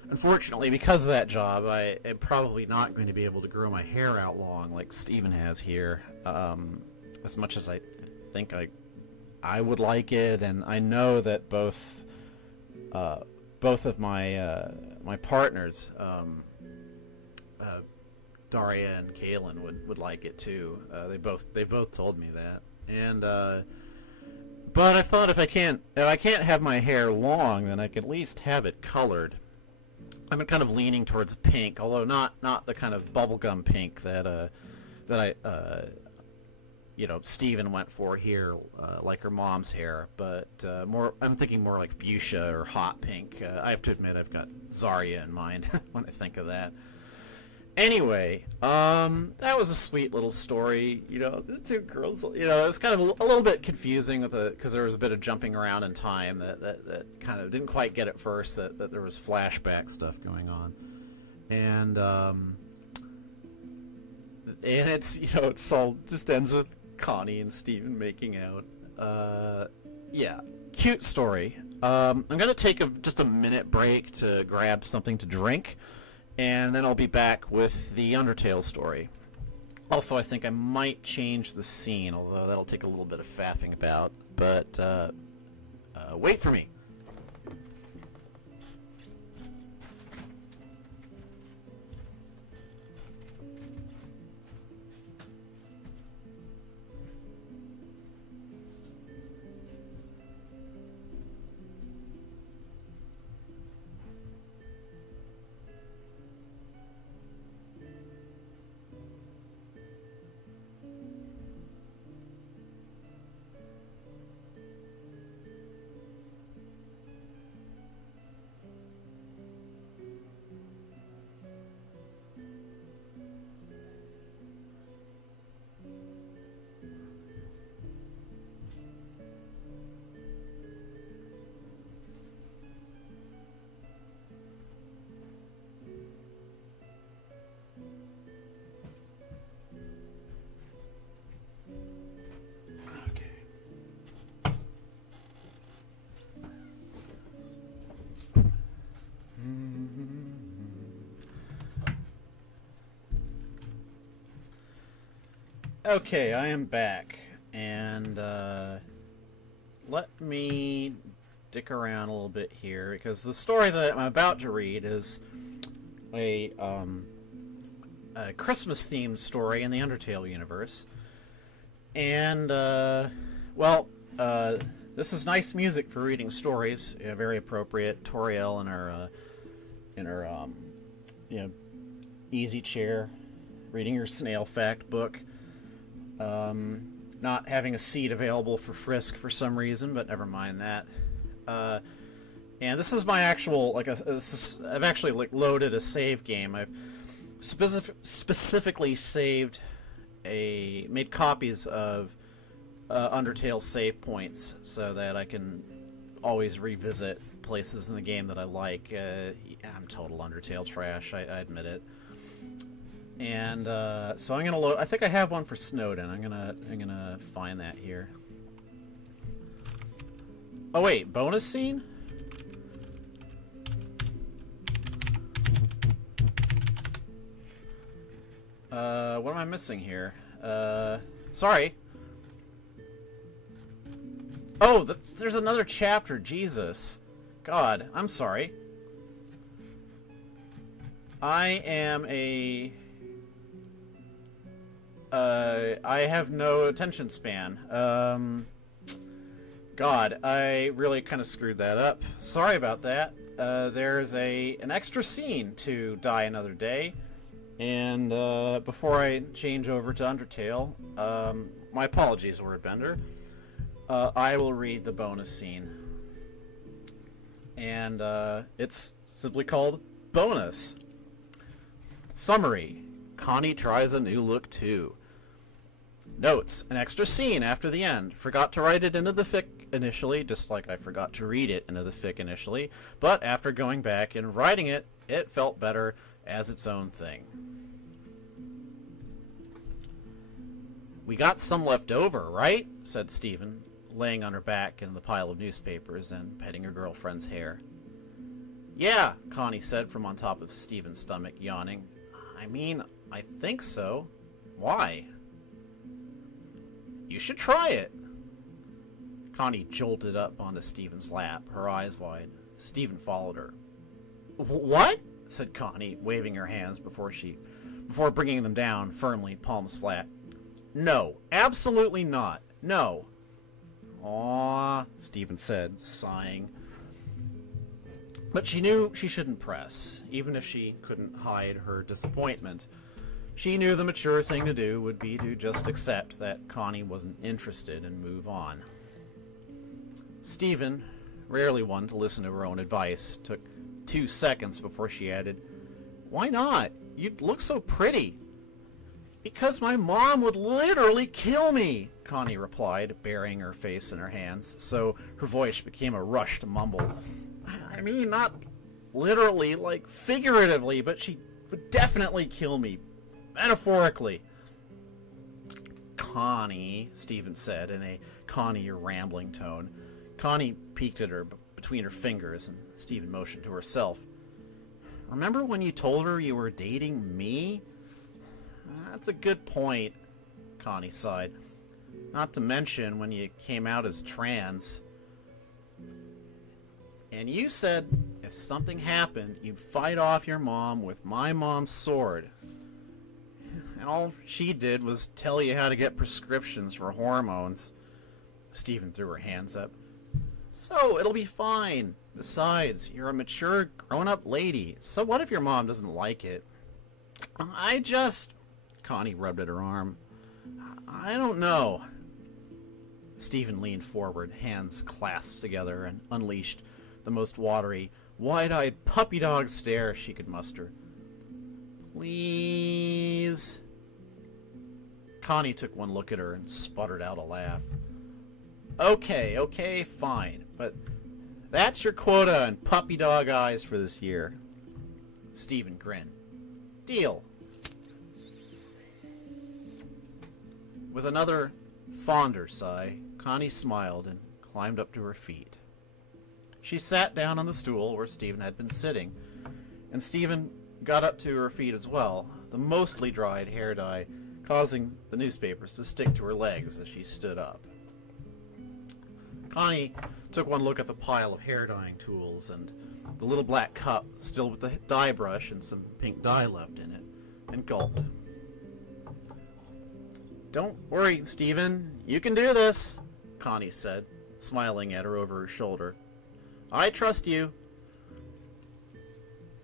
unfortunately, because of that job, I am probably not going to be able to grow my hair out long like Stephen has here, as much as I think I would like it, and I know that both of my my partners, Daria and Kaylin, would like it too. They both told me that, and but I thought if I can't have my hair long, then I could at least have it colored. I've been kind of leaning towards pink, although not the kind of bubblegum pink that you know, Stephen went for here, like her mom's hair, but I'm thinking more like fuchsia or hot pink. I have to admit, I've got Zarya in mind when I think of that. Anyway, that was a sweet little story. You know, the two girls. You know, it was kind of a little bit confusing with because there was a bit of jumping around in time that kind of didn't quite get at first. That there was flashback stuff going on, and it's, you know, it's all just ends with Connie and Stephen making out. Yeah, cute story. I'm gonna take just a minute break to grab something to drink, and then I'll be back with the Undertale story. Also, I think I might change the scene, although that'll take a little bit of faffing about. But wait for me. Okay, I am back, and let me dick around a little bit here, because the story that I'm about to read is a Christmas-themed story in the Undertale universe. And, this is nice music for reading stories. Very appropriate. Toriel in her easy chair, reading her Snail Fact book. Not having a seat available for Frisk for some reason, but never mind that. And this is my actual, I've actually loaded a save game. I've specifically made copies of Undertale save points so that I can always revisit places in the game that I like. I'm total Undertale trash, I admit it. And so I'm gonna load. I think I have one for Snowden. I'm gonna find that here. Oh wait, bonus scene? What am I missing here? Sorry. Oh, there's another chapter. Jesus. God, I'm sorry. I have no attention span. God, I really kind of screwed that up. Sorry about that. There's an extra scene to Die Another Day. And before I change over to Undertale, my apologies, Wordbender. I will read the bonus scene. And it's simply called Bonus. Summary. Connie tries a new look too. Notes. An extra scene after the end. Forgot to write it into the fic initially, just like I forgot to read it into the fic initially, but after going back and writing it, it felt better as its own thing. We got some left over, right? Said Stephen, laying on her back in the pile of newspapers and petting her girlfriend's hair. Yeah, Connie said from on top of Stephen's stomach, yawning. I mean, I think so. Why? You should try it. Connie jolted up onto Stephen's lap, her eyes wide. Stephen followed her. What? Said Connie, waving her hands before bringing them down firmly, palms flat. No, absolutely not. No. Aw, Stephen said, sighing. But she knew she shouldn't press, even if she couldn't hide her disappointment. She knew the mature thing to do would be to just accept that Connie wasn't interested and move on. Stephen, rarely one to listen to her own advice, took 2 seconds before she added, Why not? You look so pretty. Because my mom would literally kill me, Connie replied, burying her face in her hands, so her voice became a rushed mumble. I mean, not literally, like figuratively, but she would definitely kill me. Metaphorically. Connie, Stephen said in a Connie rambling tone. Connie peeked at her between her fingers, and Stephen motioned to herself. Remember when you told her you were dating me? That's a good point, Connie sighed. Not to mention when you came out as trans. And you said if something happened, you'd fight off your mom with my mom's sword. And all she did was tell you how to get prescriptions for hormones. Stephen threw her hands up. So, it'll be fine. Besides, you're a mature, grown-up lady. So what if your mom doesn't like it? Connie rubbed at her arm. I don't know. Stephen leaned forward, hands clasped together, and unleashed the most watery, wide-eyed puppy dog stare she could muster. Please. Connie took one look at her and sputtered out a laugh. Okay, fine, but that's your quota and puppy dog eyes for this year. Stephen grinned. Deal. With another fonder sigh, Connie smiled and climbed up to her feet. She sat down on the stool where Stephen had been sitting, and Stephen got up to her feet as well, the mostly dried hair dye causing the newspapers to stick to her legs as she stood up. Connie took one look at the pile of hair dyeing tools and the little black cup still with the dye brush and some pink dye left in it, and gulped. "Don't worry, Stephen. You can do this," Connie said, smiling at her over her shoulder. "I trust you."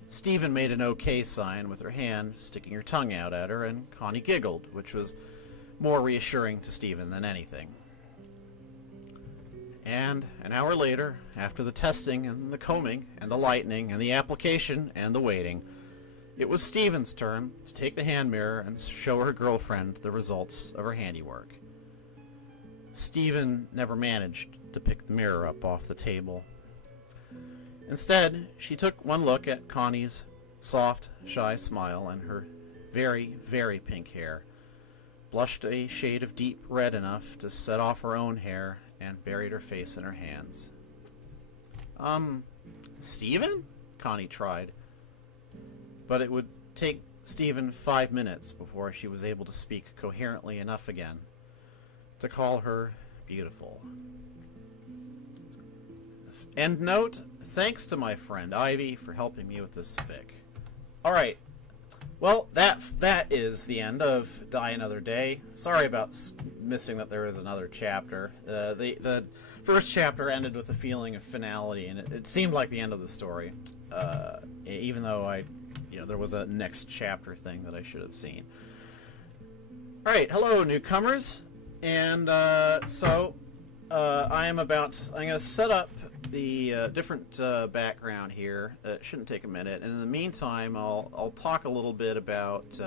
Stephen made an OK sign with her hand, sticking her tongue out at her, and Connie giggled, which was more reassuring to Stephen than anything. And an hour later, after the testing and the combing and the lightening and the application and the waiting, it was Stephen's turn to take the hand mirror and show her girlfriend the results of her handiwork. Stephen never managed to pick the mirror up off the table. Instead, she took one look at Connie's soft, shy smile and her very, very pink hair, blushed a shade of deep red enough to set off her own hair, and buried her face in her hands. Stephen?" Connie tried. But it would take Stephen 5 minutes before she was able to speak coherently enough again to call her beautiful. End note, thanks to my friend Ivy for helping me with this fic. Alright, well, that is the end of Die Another Day. Sorry about missing that there was another chapter. The first chapter ended with a feeling of finality, and it seemed like the end of the story, even though there was a next chapter thing that I should have seen. Alright, hello newcomers, and so I'm going to set up the different background here. It shouldn't take a minute, and in the meantime I'll talk a little bit about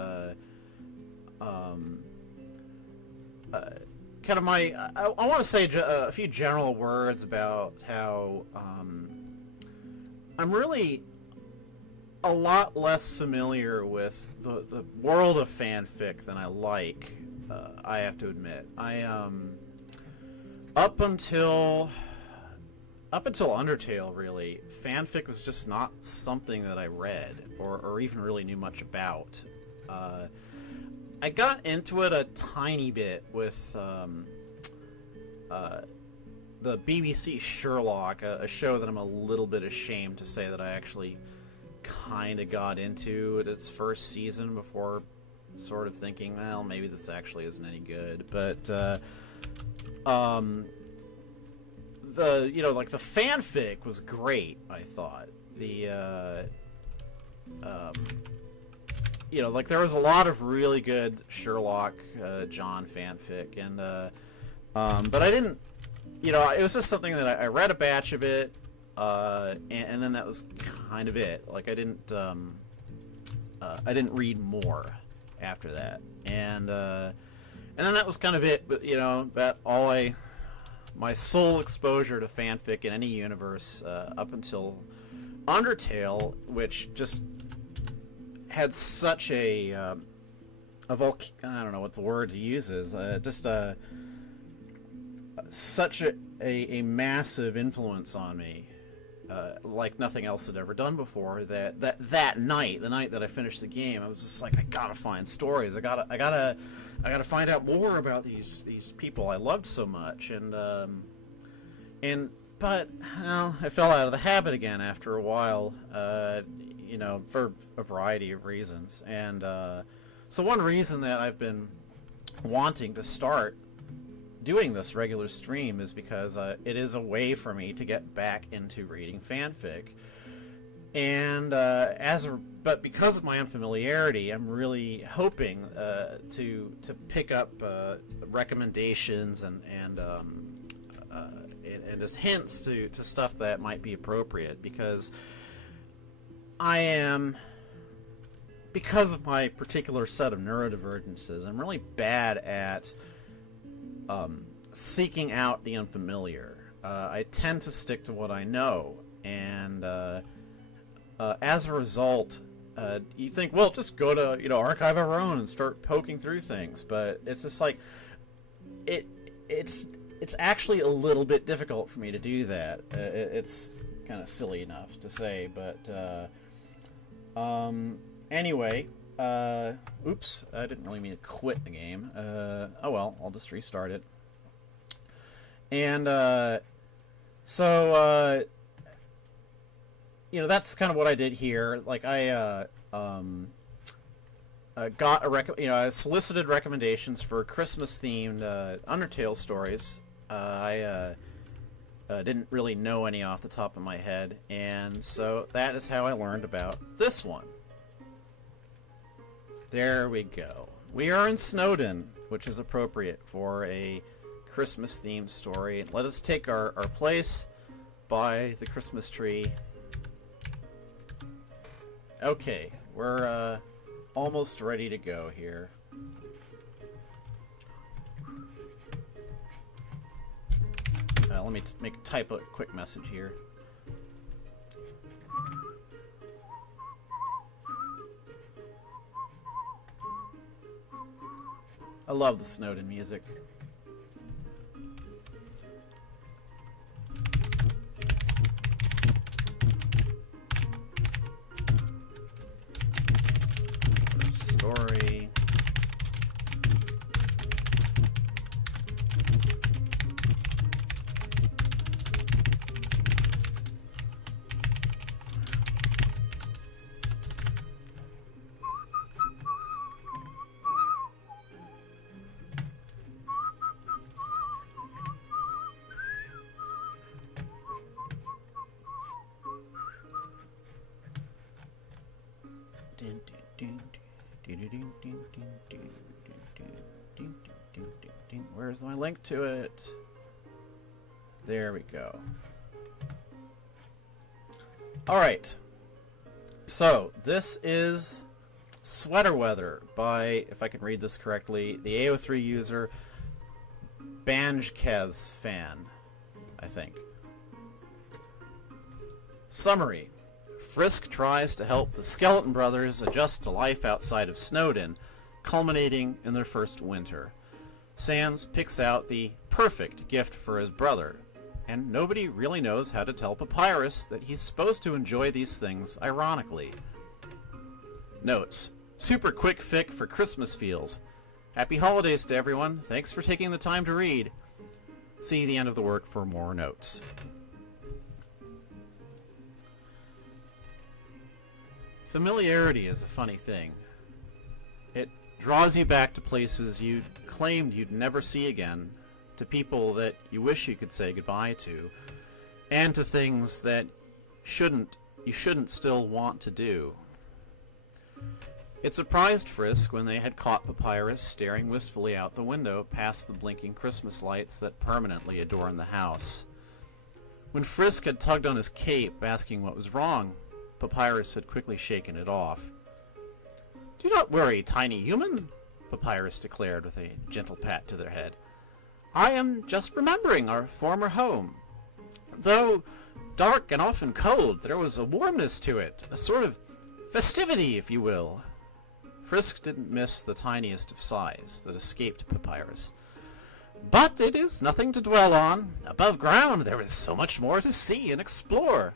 kind of my I want to say a few general words about how I'm really a lot less familiar with the world of fanfic than I like. I have to admit, up until Undertale, really, fanfic was just not something that I read or even really knew much about. I got into it a tiny bit with the BBC Sherlock, a show that I'm a little bit ashamed to say that I actually kind of got into at its first season before sort of thinking, well, maybe this actually isn't any good. But the fanfic was great, I thought. There was a lot of really good Sherlock John fanfic, and but I didn't, it was just something that I read a batch of it, and then that was kind of it. Like I didn't read more after that, and then that was kind of it. But that my sole exposure to fanfic in any universe up until Undertale, which just had such I don't know what the word to use is, such a massive influence on me, like nothing else had ever done before. That night, the night that I finished the game, I was just like, I gotta find stories. I gotta find out more about these people I loved so much, but I fell out of the habit again after a while, for a variety of reasons. And so one reason that I've been wanting to start doing this regular stream is because it is a way for me to get back into reading fanfic. And but because of my unfamiliarity, I'm really hoping to pick up recommendations and just hints to stuff that might be appropriate, because because of my particular set of neurodivergences, I'm really bad at seeking out the unfamiliar. I tend to stick to what I know, and as a result, you think, well, just go to Archive of Our Own and start poking through things, but it's just like it's actually a little bit difficult for me to do that. It's kind of silly enough to say, but anyway, oops, I didn't really mean to quit the game. Oh well, I'll just restart it. And So, you know, that's kind of what I did here. Like, I got I solicited recommendations for Christmas-themed Undertale stories. I didn't really know any off the top of my head, and so that is how I learned about this one. There we go. We are in Snowdin, which is appropriate for a Christmas-themed story. Let us take our place by the Christmas tree. Okay, we're almost ready to go here. Let me type a quick message here. I love the Snowdin music. First story. Where's my link to it? There we go. Alright. So, this is Sweater Weather by, if I can read this correctly, the AO3 user Banjkez fan, I think. Summary. Frisk tries to help the Skeleton Brothers adjust to life outside of Snowdin, culminating in their first winter. Sans picks out the perfect gift for his brother, and nobody really knows how to tell Papyrus that he's supposed to enjoy these things ironically. Notes. Super quick fic for Christmas feels. Happy holidays to everyone. Thanks for taking the time to read. See the end of the work for more notes. Familiarity is a funny thing. It draws you back to places you claimed you'd never see again, to people that you wish you could say goodbye to, and to things that you shouldn't still want to do. It surprised Frisk when they had caught Papyrus staring wistfully out the window past the blinking Christmas lights that permanently adorn the house. When Frisk had tugged on his cape, asking what was wrong, Papyrus had quickly shaken it off. "Do not worry, tiny human," Papyrus declared with a gentle pat to their head. "I am just remembering our former home. Though dark and often cold, there was a warmness to it, a sort of festivity, if you will." Frisk didn't miss the tiniest of sighs that escaped Papyrus. "But it is nothing to dwell on. Above ground there is so much more to see and explore."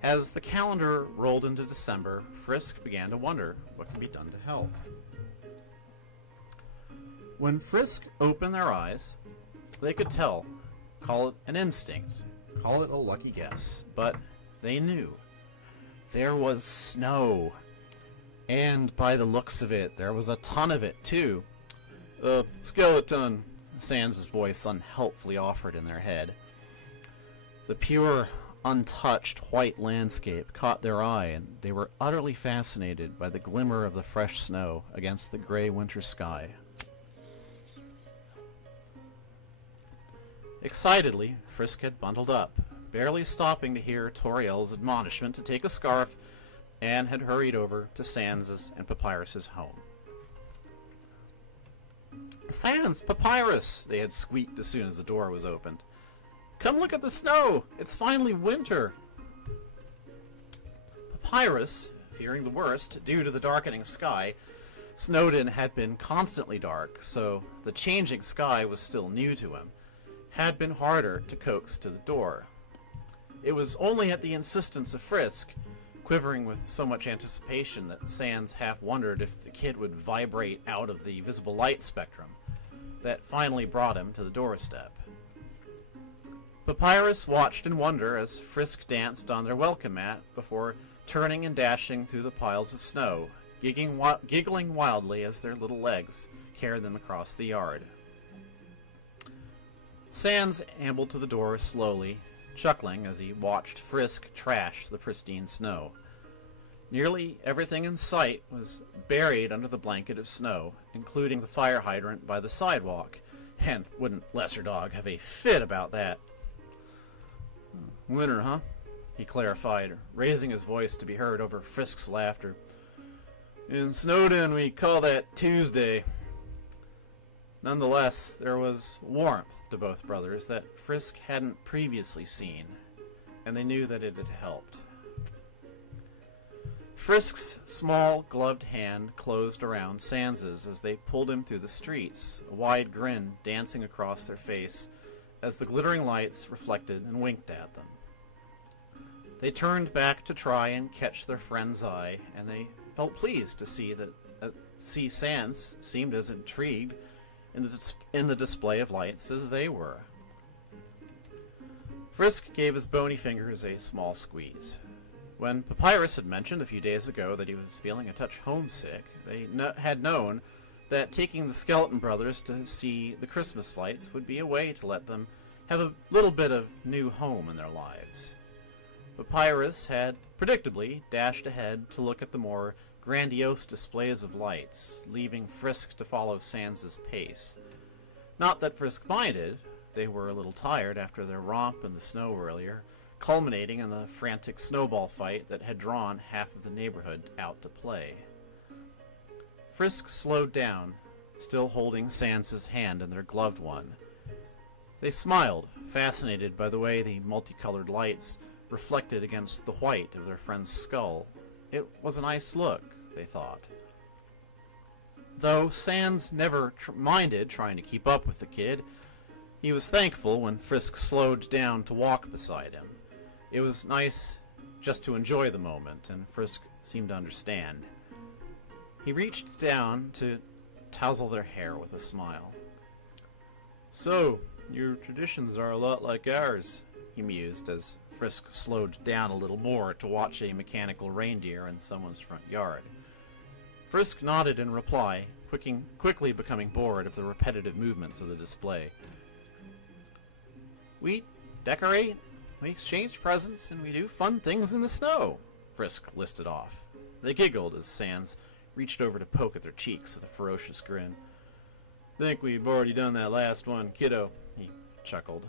As the calendar rolled into December, Frisk began to wonder what could be done to help. When Frisk opened their eyes, they could tell. Call it an instinct, call it a lucky guess, but they knew. There was snow. And by the looks of it, there was a ton of it, too. "Skeleton," Sans' voice unhelpfully offered in their head. The pure, untouched white landscape caught their eye, and they were utterly fascinated by the glimmer of the fresh snow against the gray winter sky. Excitedly, Frisk had bundled up, barely stopping to hear Toriel's admonishment to take a scarf, and had hurried over to Sans' and Papyrus's home. "Sans, Papyrus!" they had squeaked as soon as the door was opened. "Come look at the snow! It's finally winter!" Papyrus, fearing the worst due to the darkening sky, Snowdin had been constantly dark, so the changing sky was still new to him, had been harder to coax to the door. It was only at the insistence of Frisk, quivering with so much anticipation that Sans half wondered if the kid would vibrate out of the visible light spectrum, that finally brought him to the doorstep. Papyrus watched in wonder as Frisk danced on their welcome mat before turning and dashing through the piles of snow, giggling wildly as their little legs carried them across the yard. Sans ambled to the door slowly, chuckling as he watched Frisk trash the pristine snow. Nearly everything in sight was buried under the blanket of snow, including the fire hydrant by the sidewalk, and wouldn't Lesser Dog have a fit about that. Winter, huh? He clarified, raising his voice to be heard over Frisk's laughter. In Snowden, we call that Tuesday. Nonetheless, there was warmth to both brothers that Frisk hadn't previously seen, and they knew that it had helped. Frisk's small, gloved hand closed around Sans's as they pulled him through the streets, a wide grin dancing across their face as the glittering lights reflected and winked at them. They turned back to try and catch their friend's eye, and they felt pleased to see Sans seemed as intrigued in the display of lights as they were. Frisk gave his bony fingers a small squeeze. When Papyrus had mentioned a few days ago that he was feeling a touch homesick, they had known that taking the Skeleton Brothers to see the Christmas lights would be a way to let them have a little bit of new home in their lives. Papyrus had, predictably, dashed ahead to look at the more grandiose displays of lights, leaving Frisk to follow Sans's pace. Not that Frisk minded. They were a little tired after their romp in the snow earlier, culminating in the frantic snowball fight that had drawn half of the neighborhood out to play. Frisk slowed down, still holding Sans's hand in their gloved one. They smiled, fascinated by the way the multicolored lights reflected against the white of their friend's skull. It was a nice look, they thought. Though Sans never minded trying to keep up with the kid, he was thankful when Frisk slowed down to walk beside him. It was nice just to enjoy the moment, and Frisk seemed to understand. He reached down to tousle their hair with a smile. "So, your traditions are a lot like ours," he mused as Frisk slowed down a little more to watch a mechanical reindeer in someone's front yard. Frisk nodded in reply, quickly becoming bored of the repetitive movements of the display. "We decorate, we exchange presents, and we do fun things in the snow," Frisk listed off. They giggled as Sans reached over to poke at their cheeks with a ferocious grin. "Think we've already done that last one, kiddo," he chuckled.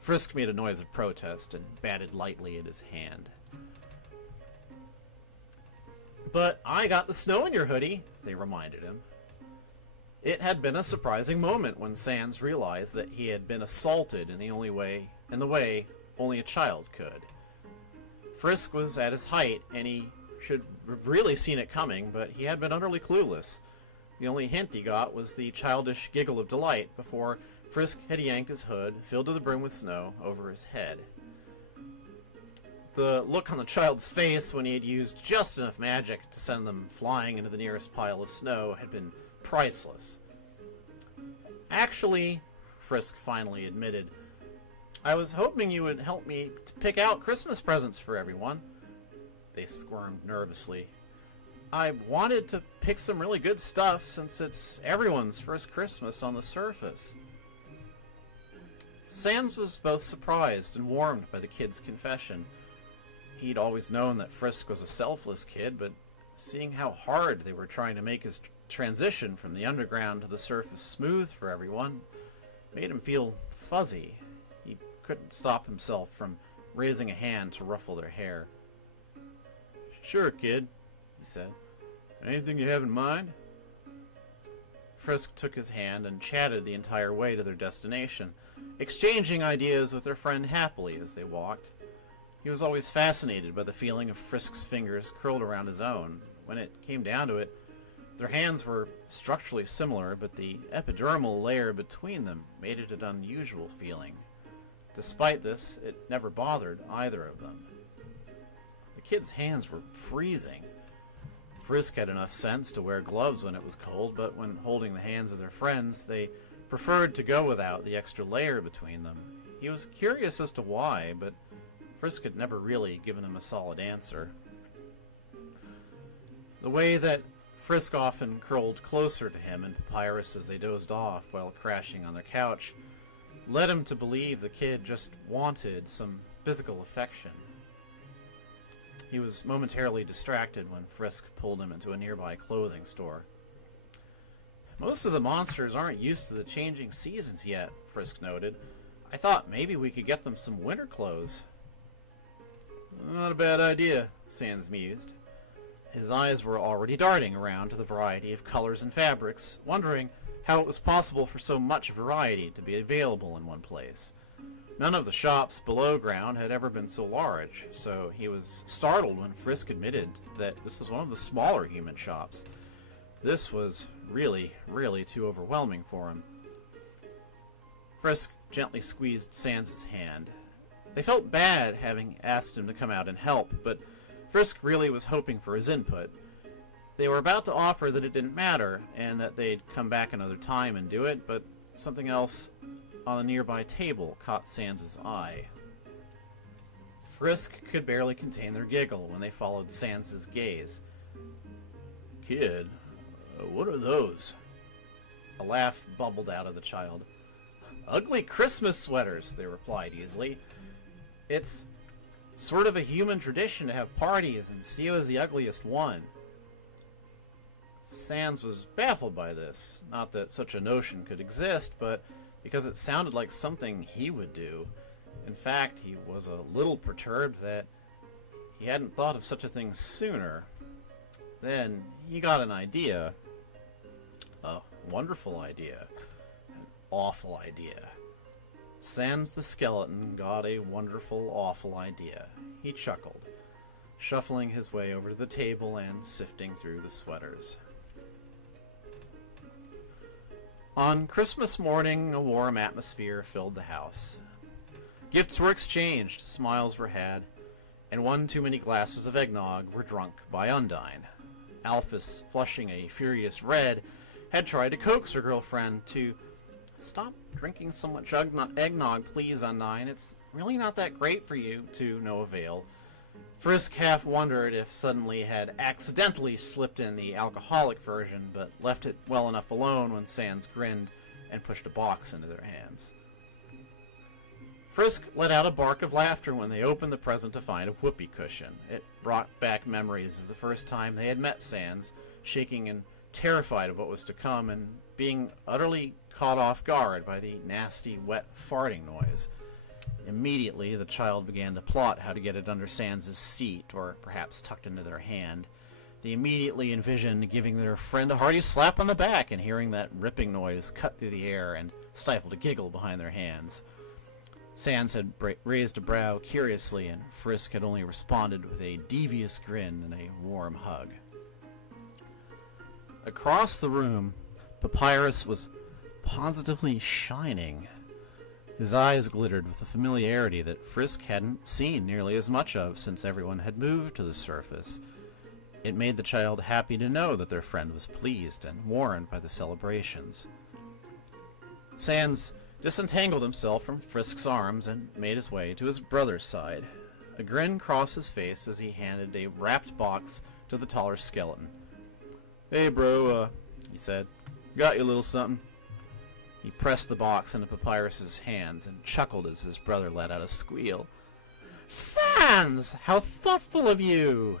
Frisk made a noise of protest and batted lightly at his hand. "But I got the snow in your hoodie," they reminded him. It had been a surprising moment when Sans realized that he had been assaulted in the way only a child could. Frisk was at his height, and he should have really seen it coming, but he had been utterly clueless. The only hint he got was the childish giggle of delight before Frisk had yanked his hood, filled to the brim with snow, over his head. The look on the child's face when he had used just enough magic to send them flying into the nearest pile of snow had been priceless. "Actually," Frisk finally admitted, "I was hoping you would help me to pick out Christmas presents for everyone." They squirmed nervously. "I wanted to pick some really good stuff since it's everyone's first Christmas on the surface." Sans was both surprised and warmed by the kid's confession. He'd always known that Frisk was a selfless kid, but seeing how hard they were trying to make his transition from the underground to the surface smooth for everyone made him feel fuzzy. He couldn't stop himself from raising a hand to ruffle their hair. "Sure, kid," he said. "Anything you have in mind?" Frisk took his hand and chatted the entire way to their destination, exchanging ideas with their friend happily as they walked. He was always fascinated by the feeling of Frisk's fingers curled around his own. When it came down to it, their hands were structurally similar, but the epidermal layer between them made it an unusual feeling. Despite this, it never bothered either of them. The kids' hands were freezing. Frisk had enough sense to wear gloves when it was cold, but when holding the hands of their friends, they preferred to go without the extra layer between them. He was curious as to why, but Frisk had never really given him a solid answer. The way that Frisk often curled closer to him and Papyrus as they dozed off while crashing on their couch led him to believe the kid just wanted some physical affection. He was momentarily distracted when Frisk pulled him into a nearby clothing store. Most of the monsters aren't used to the changing seasons yet, Frisk noted. I thought maybe we could get them some winter clothes. Not a bad idea, Sans mused. His eyes were already darting around to the variety of colors and fabrics, wondering how it was possible for so much variety to be available in one place. None of the shops below ground had ever been so large, so he was startled when Frisk admitted that this was one of the smaller human shops. This was really too overwhelming for him. Frisk gently squeezed Sans' hand. They felt bad having asked him to come out and help, but Frisk really was hoping for his input. They were about to offer that it didn't matter, and that they'd come back another time and do it, but something else on a nearby table caught Sans' eye. Frisk could barely contain their giggle when they followed Sans' gaze. Kid, what are those? A laugh bubbled out of the child. Ugly Christmas sweaters, they replied easily. It's sort of a human tradition to have parties and see who is the ugliest one. Sans was baffled by this. Not that such a notion could exist, but because it sounded like something he would do. In fact, he was a little perturbed that he hadn't thought of such a thing sooner. Then he got an idea. A wonderful idea. An awful idea. Sans the skeleton got a wonderful, awful idea. He chuckled, shuffling his way over to the table and sifting through the sweaters. On Christmas morning, a warm atmosphere filled the house. Gifts were exchanged, smiles were had, and one too many glasses of eggnog were drunk by Undine. Alphys, flushing a furious red, had tried to coax her girlfriend to stop drinking so much eggnog, please, Undine. It's really not that great for you, to no avail. Frisk half wondered if suddenly had accidentally slipped in the alcoholic version, but left it well enough alone when Sans grinned and pushed a box into their hands. Frisk let out a bark of laughter when they opened the present to find a whoopee cushion. It brought back memories of the first time they had met Sans, shaking and terrified of what was to come and being utterly caught off guard by the nasty, wet farting noise. Immediately, the child began to plot how to get it under Sans' seat, or perhaps tucked into their hand. They immediately envisioned giving their friend a hearty slap on the back and hearing that ripping noise cut through the air and stifled a giggle behind their hands. Sans had raised a brow curiously, and Frisk had only responded with a devious grin and a warm hug. Across the room, Papyrus was positively shining. His eyes glittered with a familiarity that Frisk hadn't seen nearly as much of since everyone had moved to the surface. It made the child happy to know that their friend was pleased and warmed by the celebrations. Sans disentangled himself from Frisk's arms and made his way to his brother's side. A grin crossed his face as he handed a wrapped box to the taller skeleton. Hey bro, he said, got you a little something. He pressed the box into Papyrus's hands and chuckled as his brother let out a squeal. Sans! How thoughtful of you!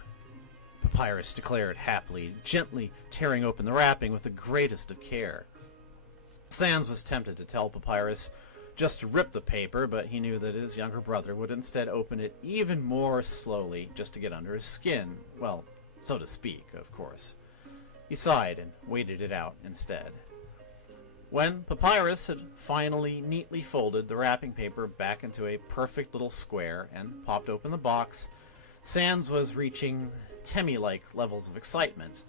Papyrus declared happily, gently tearing open the wrapping with the greatest of care. Sans was tempted to tell Papyrus just to rip the paper, but he knew that his younger brother would instead open it even more slowly just to get under his skin. Well, so to speak, of course. He sighed and waited it out instead. When Papyrus had finally neatly folded the wrapping paper back into a perfect little square and popped open the box, Sans was reaching Temmie-like levels of excitement.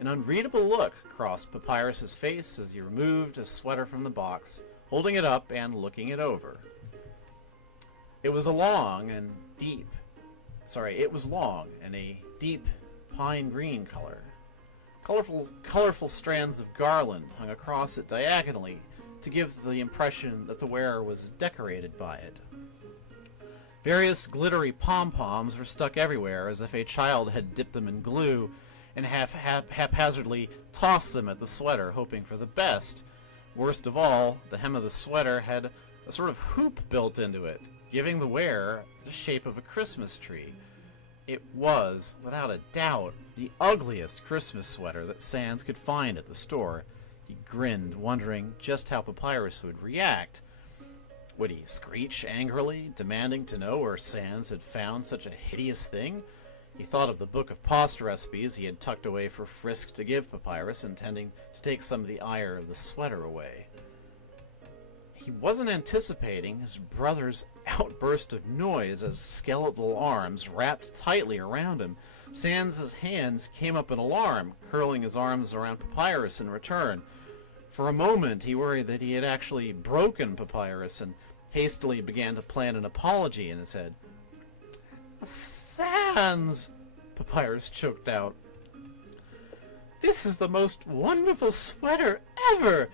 An unreadable look crossed Papyrus's face as he removed a sweater from the box, holding it up and looking it over. It was long and a deep pine green color. Colorful strands of garland hung across it diagonally, to give the impression that the wearer was decorated by it. Various glittery pom-poms were stuck everywhere, as if a child had dipped them in glue and haphazardly tossed them at the sweater, hoping for the best. Worst of all, the hem of the sweater had a sort of hoop built into it, giving the wearer the shape of a Christmas tree. It was, without a doubt, the ugliest Christmas sweater that Sans could find at the store. He grinned, wondering just how Papyrus would react. Would he screech angrily, demanding to know where Sans had found such a hideous thing? He thought of the book of pasta recipes he had tucked away for Frisk to give Papyrus, intending to take some of the ire of the sweater away. He wasn't anticipating his brother's outburst of noise as skeletal arms wrapped tightly around him. Sans' hands came up in alarm, curling his arms around Papyrus in return. For a moment he worried that he had actually broken Papyrus and hastily began to plan an apology in his head. "Sans!" Papyrus choked out. "This is the most wonderful sweater ever!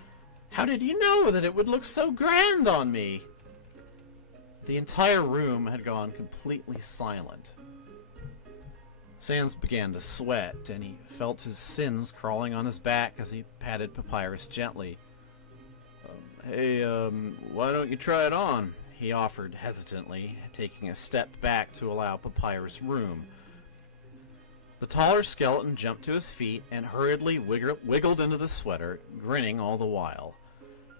How did you know that it would look so grand on me?" The entire room had gone completely silent. Sans began to sweat, and he felt his sins crawling on his back as he patted Papyrus gently. Hey, why don't you try it on?" he offered hesitantly, taking a step back to allow Papyrus room. The taller skeleton jumped to his feet and hurriedly wiggled into the sweater, grinning all the while.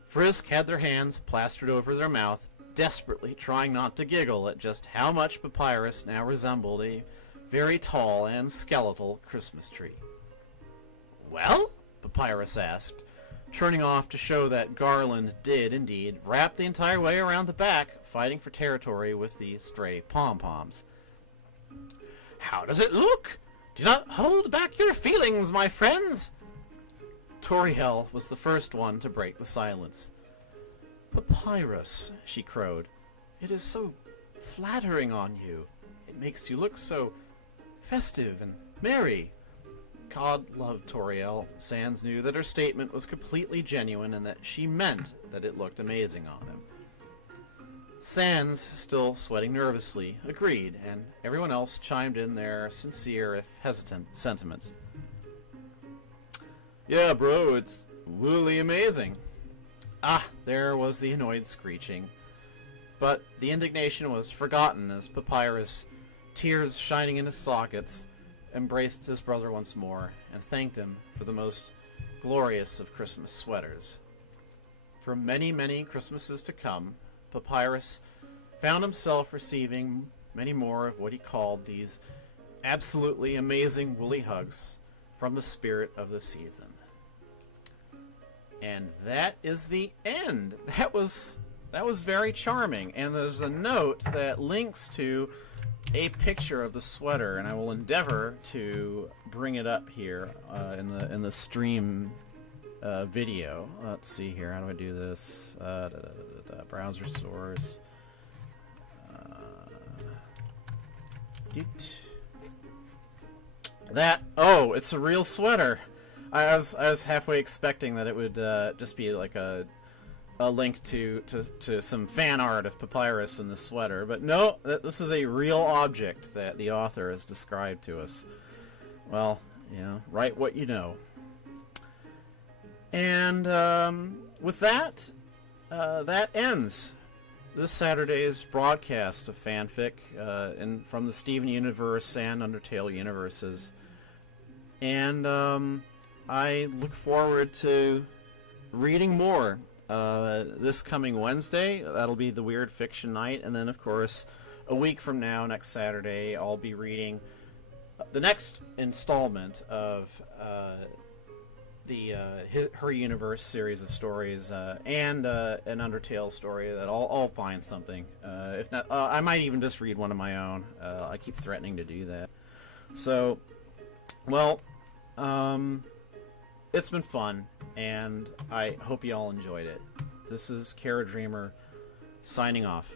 Frisk had their hands plastered over their mouth, desperately trying not to giggle at just how much Papyrus now resembled a very tall and skeletal Christmas tree. "Well?" Papyrus asked, turning off to show that Garland did, indeed, wrap the entire way around the back, fighting for territory with the stray pom-poms. "How does it look? Do not hold back your feelings, my friends!" Toriel was the first one to break the silence. "Papyrus," she crowed, "it is so flattering on you. It makes you look so festive and merry." God loved Toriel. Sans knew that her statement was completely genuine and that she meant that it looked amazing on him. Sans, still sweating nervously, agreed, and everyone else chimed in their sincere, if hesitant, sentiments. "Yeah, bro, it's really amazing." Ah, there was the annoyed screeching. But the indignation was forgotten as Papyrus, tears shining in his sockets, embraced his brother once more and thanked him for the most glorious of Christmas sweaters. For many, many Christmases to come, Papyrus found himself receiving many more of what he called these absolutely amazing woolly hugs from the spirit of the season. And that is the end. That was very charming, and there's a note that links to a picture of the sweater, and I will endeavor to bring it up here in the stream video. Let's see here. How do I do this? Browser source. Oh, it's a real sweater. I was halfway expecting that it would just be like a link to some fan art of Papyrus in the sweater, but no, this is a real object that the author has described to us. Well, you know, write what you know. And with that, that ends this Saturday's broadcast of fanfic from the Steven Universe and Undertale universes. And I look forward to reading more this coming Wednesday. That'll be the Weird Fiction night, and then of course a week from now, next Saturday, I'll be reading the next installment of Her Universe series of stories, and an Undertale story that I'll find something. If not, I might even just read one of my own. I keep threatening to do that. So, well, it's been fun, and I hope you all enjoyed it. This is Kara Dreamer, signing off.